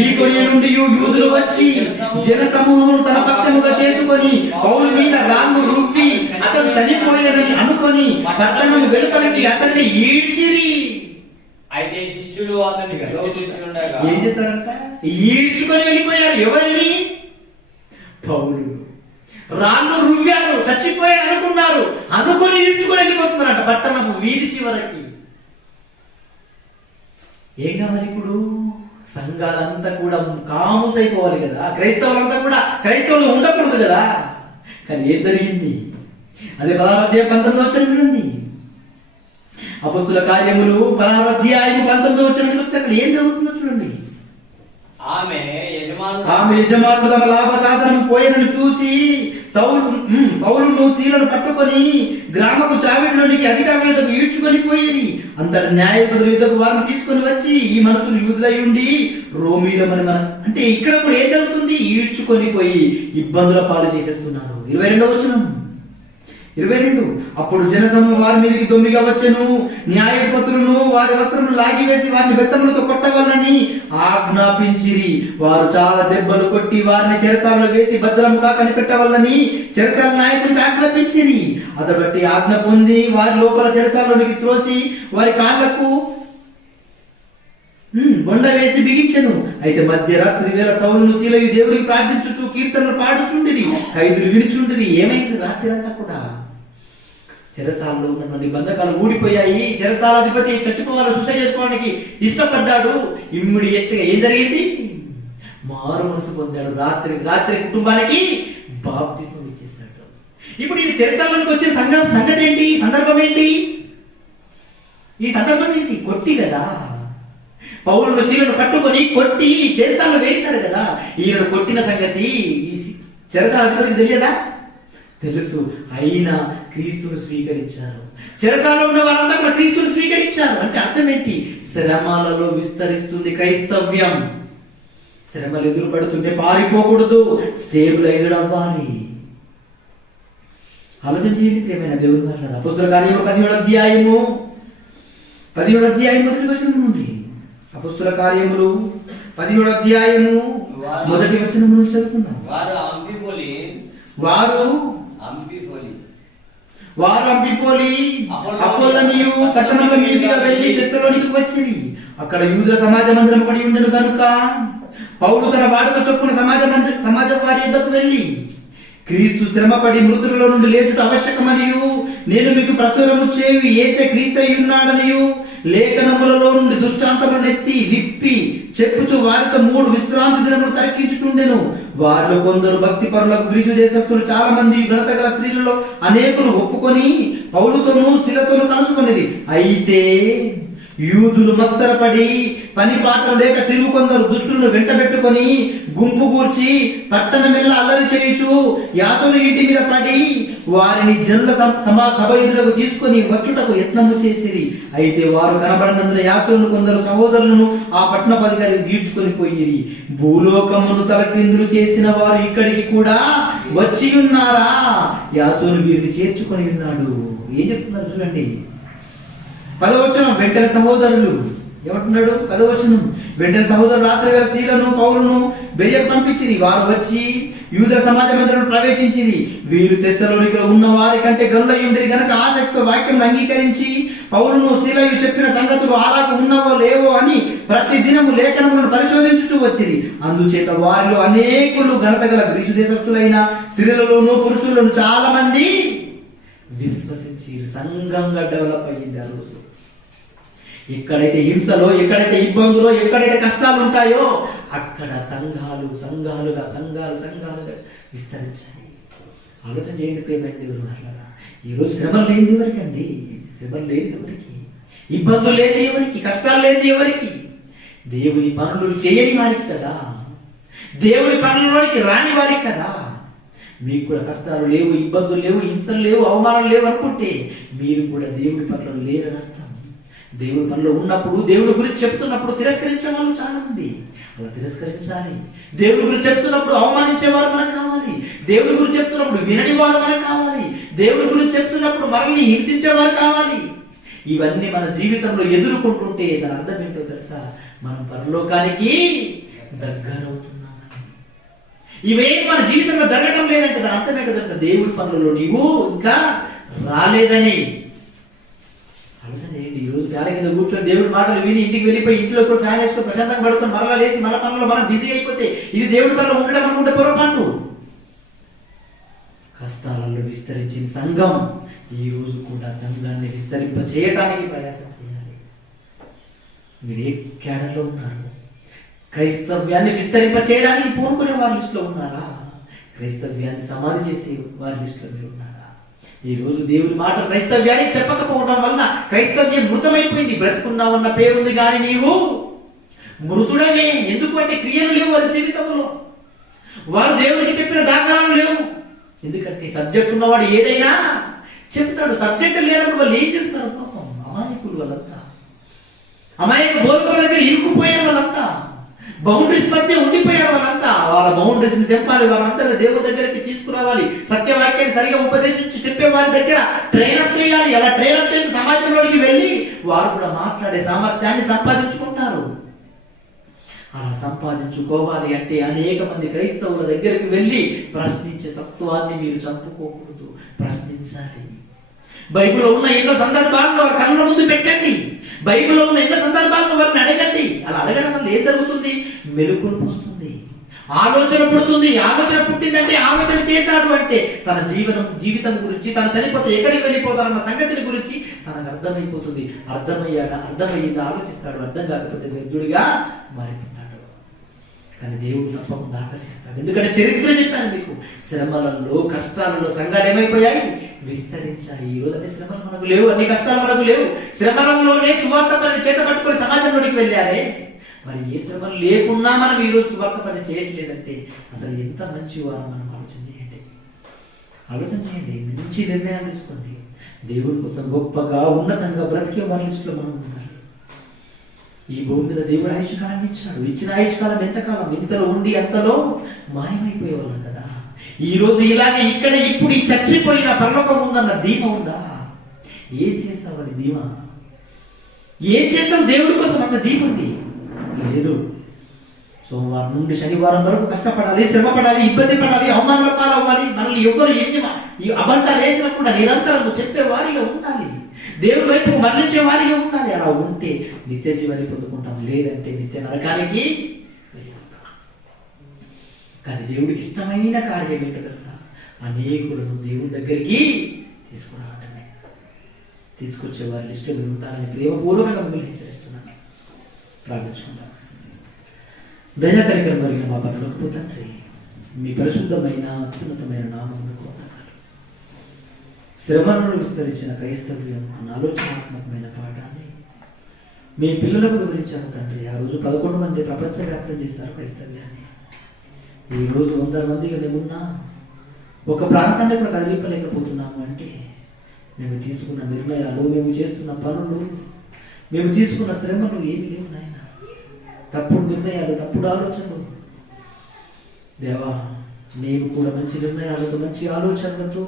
ఈకొనియ నుండి యూదులు వచ్చి జన సమూహమును తన పక్షముగా చేసుకొని పౌలు మీద రాళ్ళు రువ్వి అతడు చనిపోయాడని అనుకొని పట్టణం వెలుపలికి అతన్ని ఈడ్చిరి. అయితే శిష్యులు అతన్ని ఏం చేస్తారంట? ఈడ్చుకొని వెళ్ళిపోయారు. ఎవరిని? పౌలు. రాళ్ళు రువ్వారు, చచ్చిపోయాడు అనుకున్నారు, అనుకొని ఈడ్చుకొని వెళ్ళిపోతున్నారంట పట్టణము వీధి చివరికి. ఏం కావాలి ఇప్పుడు? సంఘాలంతా కూడా కాముస్ అయిపోవాలి కదా. క్రైస్తవులంతా కూడా క్రైస్తవులు ఉండకూడదు కదా. కానీ ఏం జరిగింది? అదే 16వ అధ్యాయం 19వ వచనం చూడండి. అపోస్తుల కార్యములు 16వ అధ్యాయం 19వ వచనానికి వస్తే అక్కడ ఏం జరుగుతుందో చూడండి. ఆమె యజమానులు తమ లాభ సాధనం పోయినని చూసి పౌలును శీలను పట్టుకొని గ్రామపు చావిడిలోనికి అధికారుల యుద్ధకు ఈడ్చుకొని పోయేది. అంతటి న్యాయాధిపతుల యుద్ధకు వారిని తీసుకొని వచ్చి, ఈ మనుషులు యూదులై ఉండి రోమీలమని అంటే ఇక్కడ కూడా ఏం జరుగుతుంది? ఈడ్చుకొని పోయి ఇబ్బందుల పాలు చేసేస్తున్నారు. 22వ వచనం. 22. అప్పుడు జనసమూహం వారి మీదకి దొమ్మిగా వచ్చెను. న్యాయాధిపతులను వారి వస్త్రములు లాగివేసి వారిని బెత్తములతో కొట్టవాలని ఆజ్ఞాపించిరి. వారు చాలా దెబ్బలు కొట్టి వారిని చెరసాలలో వేసి భద్రముగా కనిపెట్టవాలని చెరసాల నాయకునికి ఆజ్ఞాపించిరి. అతబట్టి ఆజ్ఞ పొంది వారి లోపల చెరసాలలోనికి త్రోసి వారి కాళ్లకు బొండ వేసి బిగించెను. అయితే మధ్యరాత్రి వేళ సౌలును శీలయు దేవునికి ప్రార్థించుచు కీర్తనలు పాడుచుండిరి. ఖైదులు వినుచుండిరి. ఏమైంది? రాత్రి అంతా కూడా చెరసాలలో ఉన్నటువంటి బంధకాలు ఊడిపోయాయి. చెరసాలాధిపతి చచ్చిపోవాలి, సూసైడ్ చేసుకోవడానికి ఇష్టపడ్డాడు. ఇమ్మీడియట్ గా ఏం జరిగింది? మారు మనసు పొందాడు. రాత్రి కుటుంబానికి బాప్తిస్మం ఇచ్చేశాడు. ఇప్పుడు ఈ చెరసాలలోకి వచ్చే సంగతి ఏంటి? సందర్భం ఏంటి? ఈ సందర్భం ఏంటి? కొట్టి కదా. పౌలును శీలను పట్టుకొని కొట్టి చెరసాలలో వేశారు కదా. ఈయన కొట్టిన సంగతి చెరసాల అధిపతికి తెలియదా? తెలుసు. అయినా క్రీస్తును స్వీకరించారు. చెరసాలలో ఉన్న వాళ్ళంతా కూడా క్రీస్తును స్వీకరించారు. అంటే అర్థం ఏంటి? శ్రమలలో విస్తరిస్తుంది క్రైస్తవ్యం. శ్రమలు ఎదురు పడుతుంటే పారిపోకూడదు, స్టేబులైజ్డ్ అవ్వాలి. ఆలోచన చేయండి ప్రియమైన దేవుని మాట్లాడారు. అపోస్తుల కార్యములు 17వ అధ్యాయము 1వ వచనం నుండి. అపోస్తుల కార్యములు 17వ అధ్యాయము 1వ వచనం నుండి చదువుకుందాం. వారు అంపిపోలి అపోల్లనియు పట్టణముల మీదుగా వెళ్లి తెస్సలోనికి వచ్చిరి. అక్కడ యూదుల సమాజ మందిరం పడి ఉండెను కనుక పౌలు తన వాడుక చొప్పున సమాజ వారి యుద్ధకు వెళ్ళి, క్రీస్తు శ్రమపడి మృతులలో నుండి లేచుట ఆవశ్యకమనియు నేను మీకు ప్రచురము చేయు యేసే క్రీస్తు ఉన్నాడనియు లేఖనములలో నుండి దృష్టాంతములను ఎత్తి విప్పి చెప్పుచు వారితో 3 విశ్రాంతి దినములు తర్కించుచుండెను. వారిలో కొందరు భక్తి పరులకు గ్రీసు దేశస్తులు చాలా మంది ఘనత గల స్త్రీలలో అనేకులు ఒప్పుకొని పౌలుతోనూ శీలతోనూ కలుసుకునేది. అయితే యూదులు మత్సరపడి పని పాటలు లేక తిరుగు కొందరు దుష్టులను వెంటబెట్టుకొని గుంపు కూర్చి పట్టణమెల్ల అల్లరి చేయుచు యాసోను ఇంటి మీద పడి వారిని జనుల సభ ఎదురకు తీసుకొని వచ్చుటకు యత్నము చేసిరి. అయితే వారు కనబడినందున యాసోను కొందరు సహోదరులను ఆ పట్టణాధికారికి తీర్చుకొని పోయిరి. భూలోకమును తలక్రిందులు చేసిన వారు ఇక్కడికి కూడా వచ్చి ఉన్నారా? యాసోను వీరిని చేర్చుకొని ఉన్నాడు. ఏం చెప్తున్నారు చూడండి. 10వ వచనం, వెంటనే సహోదరులు ఏమంటున్నాడు? 10వ వచనం, వెంటనే సహోదరులు రాత్రి వేళ సీలను పౌలును బెరియకు పంపించిరి. వారు వచ్చి యూదుల సమాజ మందిరంలో ప్రవేశించిరి. వీరు తెస్సలోనికలో ఉన్న వారి కంటే గనులై ఉండిరి గనక ఆసక్తితో వాక్యం అంగీకరించి పౌలును సీలయు చెప్పిన సంగతులు అలాగ ఉన్నవో లేవో అని ప్రతి దినము లేఖనములను పరిశోధించుచూ వచ్చిరి. అందుచేత వారిలో అనేకులు ఘనత గల గ్రీసు దేశస్థులైన స్త్రీలలోను పురుషులను చాలా మంది విశ్వసించి సంఘంగా డెవలప్ అయ్యింది. ఆ రోజు ఎక్కడైతే హింసలో, ఎక్కడైతే ఇబ్బందులో, ఎక్కడైతే కష్టాలు ఉంటాయో అక్కడ సంఘాలుగా విస్తరించాయి. ఆలోచన చేయండి ప్రియమైన దేవుని వాళ్ళారా. ఈరోజు శ్రమలు లేనిది ఎవరికి అండి? శ్రమలు లేనిది ఎవరికి? ఇబ్బందులు లేనిది ఎవరికి? కష్టాలు లేనిది ఎవరికి? దేవుని పనులు చేయని వారికి కదా, దేవుని పనులలోనికి రాని వారికి కదా. మీకు కూడా కష్టాలు లేవు, ఇబ్బందులు లేవు, హింసలు లేవు, అవమానాలు లేవు అనుకుంటే మీరు కూడా దేవుడి పనులు లేరని అర్థం. దేవుడి పనిలో ఉన్నప్పుడు, దేవుడి గురించి చెప్తున్నప్పుడు తిరస్కరించే వాళ్ళు చాలా మంది. అలా తిరస్కరించాలి. దేవుడి గురించి చెప్తున్నప్పుడు అవమానించేవారు మనకు కావాలి. దేవుడి గురించి చెప్తున్నప్పుడు వినని వారు మనకు కావాలి. దేవుడి గురించి చెప్తున్నప్పుడు మనల్ని హింసించేవారు కావాలి. ఇవన్నీ మన జీవితంలో ఎదుర్కొంటుంటే దాని అర్థం ఏంటో తెలుసా? మనం పరలోకానికి దగ్గరవుతున్నామని. ఇవేం మన జీవితంలో జరగటం లేదంటే దాని అర్థం ఏంటో తెలుసా? దేవుడి పనులలో నీవు ఇంకా రాలేదని. ఈ రోజు ఫ్యాన్ కింద కూర్చొని దేవుడి మాటలు విని ఇంటికి వెళ్ళిపోయి ఇంట్లో కూడా ఫ్యాన్ వేసుకొని ప్రశాంతంగా పడుకొని మరలా లేచి మన పనుల్లో మనం బిజీ అయిపోతే ఇది దేవుడి పనులు ఉండడం అనుకుంటే పొరపాటు. కష్టాలలో విస్తరించిన సంఘం ఈ రోజు కూడా సంఘాన్ని విస్తరింప చేయడానికి ప్రయాసం చేయాలి. మీరు ఏ కేడర్లో ఉన్నారు? క్రైస్తవ్యాన్ని విస్తరింప చేయడానికి పూనుకునే వారి లిస్టులో ఉన్నారా? క్రైస్తవ్యాన్ని సమాధి చేసే వారి లిస్టులో మీరు ఉన్నారా? ఈ రోజు దేవుని మాట క్రైస్తవ్యానికి చెప్పకపోవడం వలన క్రైస్తవ్యం మృతమైపోయింది. బ్రతుకున్నావన్న పేరుంది కానీ నీవు మృతుడమే. ఎందుకు అంటే క్రియలు లేవు వారి జీవితంలో. వారు దేవుడికి చెప్పిన దాఖలాలు లేవు. ఎందుకంటే సబ్జెక్ట్ ఉన్నవాడు ఏదైనా చెప్తాడు. సబ్జెక్ట్ లేనప్పుడు వాళ్ళు ఏం చెప్తారు? పాపం అమాయకులు వాళ్ళంతా, అమాయక బోధకుల దగ్గర ఇరుక్కుపోయే వాళ్ళంతా, బౌండరీస్ మధ్య ఉండిపోయారు వాళ్ళంతా. వాళ్ళ బౌండరీస్ ని తెంపాలి, వాళ్ళంతా దేవుడి దగ్గరికి తీసుకురావాలి. సత్యవాక్యాన్ని సరిగా ఉపదేశించి చెప్పే వారి దగ్గర ట్రైనప్ చేయాలి. అలా ట్రైనప్ చేసి సమాజంలోకి వెళ్ళి వారు కూడా మాట్లాడే సామర్థ్యాన్ని సంపాదించుకుంటారు. అలా సంపాదించుకోవాలి అంటే అనేక మంది క్రైస్తవుల దగ్గరికి వెళ్ళి ప్రశ్నించే తత్వాన్ని మీరు చంపుకోకూడదు, ప్రశ్నించాలి. బైబిల్లో ఉన్న ఎన్నో సందర్భాలను వారి కళ్ళ ముందు పెట్టండి. బైబిల్లో ఉన్న ఎన్నో సందర్భాలను వారిని అడగండి. అలా అడగడం వల్ల ఏం జరుగుతుంది? మెలకువలు వస్తుంది, ఆలోచన పుడుతుంది. ఆలోచన పుట్టిందంటే ఆలోచన చేశాడు అంటే తన జీవితం గురించి, తను చనిపోతే ఎక్కడికి వెళ్ళిపోతారన్న సంగతిని గురించి తనకు అర్థమైపోతుంది. అర్థమయ్యింది ఆలోచిస్తాడు. అర్థం కాకపోతే వ్యర్థుడిగా మారిపోతాడు. కానీ దేవుడు తప్పకుండా ఆకర్షిస్తాడు. ఎందుకంటే చరిత్ర చెప్పాను మీకు. శ్రమలలో, కష్టాలలో సంఘాలు ఏమైపోయాయి? విస్తరించాయి. ఈ రోజు అన్ని శ్రమలు మనకు లేవు, అన్ని కష్టాలు మనకు లేవు. శ్రమలలోనే సువార్త పని చేత పట్టుకొని సమాజంలోకి వెళ్ళారే. మరి ఏ శ్రమలు లేకున్నా మనం ఈ రోజు సువార్త పని చేయట్లేదంటే అసలు ఎంత మంచివారు మనం ఆలోచన చేయండి. మంచి నిర్ణయాలు తీసుకోండి. దేవుడి కోసం గొప్పగా ఉన్నతంగా బ్రతికే వారి లిస్టులో మనం ఉండాలి. ఈ భూమి మీద దేవుడు ఆయుష్కాలాన్ని ఇచ్చాడు. ఇచ్చిన ఆయుష్కాలం ఎంతకాలం? ఇంతలో ఉండి అంతలో మాయమైపోయేవాళ్ళం కదా. ఈ రోజు ఇలాగే ఇక్కడ ఇప్పుడు ఈ చచ్చిపోయిన పరలోకం ఉందన్న ధీమా ఉందా? ఏం చేస్తావు అని ధీమా? ఏం చేస్తావు దేవుడి కోసం? అంత ధీమ ఉంది లేదు. సోమవారం నుండి శనివారం వరకు కష్టపడాలి, శ్రమ పడాలి, ఇబ్బంది పడాలి, అవమానాల పాలవ్వాలి. మనల్ని ఎవరు ఈ అబద్ధాలు వేసినా కూడా నిరంతరం చెప్పే వారిగా ఉండాలి, దేవుడి వైపు మరలించే వారిగా ఉండాలి. అలా ఉంటే నిత్య జీవాన్ని పొందుకుంటాం, లేదంటే నిత్య నరకానికి. కానీ దేవుడికి ఇష్టమైన కార్యం ఏంటో తెలుసా? అనేకులను దేవుడి దగ్గరికి తీసుకురావటమే. తీసుకొచ్చే వారి లిస్టులో మీరు ఉంటారని ప్రేమపూర్వకంగా మిమ్మల్ని హెచ్చరిస్తున్నాను. ప్రార్థించుకుంటాను. దయాకరికరం కలిగిన మా పరలోకపు తండ్రి, మీ పరిశుద్ధమైన అత్యున్నతమైన నామమునకు వందనాలు. శ్రమలను విస్తరించిన క్రైస్తవ్యం అన్న ఆలోచనాత్మకమైన పాఠాన్ని మీ పిల్లలకు వివరించాను తండ్రి. ఆ రోజు 11 మంది ప్రపంచవ్యాప్తం చేశారు క్రైస్తవ్యాన్ని. ఈ రోజు 100 మందిగా మేమున్నా ఒక ప్రాంతాన్ని కూడా కదిలింపలేకపోతున్నాము అంటే మేము తీసుకున్న నిర్ణయాలు, మేము చేస్తున్న పనులు, మేము తీసుకున్న శ్రమలు ఏమి లేవు నాయన. తప్పుడు నిర్ణయాలు, తప్పుడు ఆలోచనలు. దేవా, నేను కూడా మంచి నిర్ణయాలతో, మంచి ఆలోచనలతో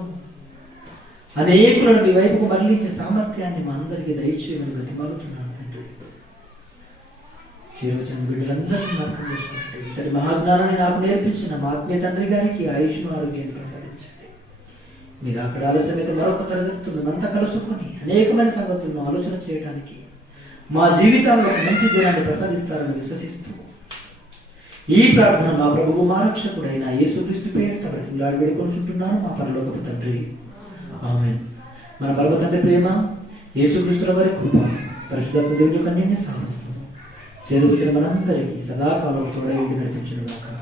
అనేకులను నీ వైపుకు మరలించే సామర్థ్యాన్ని మా అందరికీ దయచేయమని బ్రతిమాలుతున్నాను తండ్రి. చేరువచ్చిన బిడ్డలందరినీ మార్గం చేసుకుంటే ఇతడి మహాజ్ఞానాన్ని నాకు నేర్పించిన మా ఆత్మీయ తండ్రి గారికి ఆయుష్ను, ఆరోగ్యాన్ని ప్రసాదించండి. మీరు అక్కడ ఆలస్యమైతే మరొక తరగతితో మేమంతా కలుసుకొని అనేకమైన సంగతులను ఆలోచన చేయడానికి మా జీవితాల్లో ఒక మంచి దినాన్ని ప్రసాదిస్తారని విశ్వసిస్తూ ఈ ప్రార్థన మా ప్రభువు మా రక్షకుడైన యేసుక్రీస్తు పేరిట బ్రతిమలాడి వేడుకొనుచుంటున్నాను మా పరలోకపు తండ్రి. ఆమేన్. మన పరమ తండ్రి ప్రేమ, యేసుక్రీస్తుల వారి కృప, పరిశుద్ధాత్మ దేవుని కన్యని సామర్థ్యము చేరువచ్చిన మనందరికీ సదాకాలం తోడై నడిపించును గాక.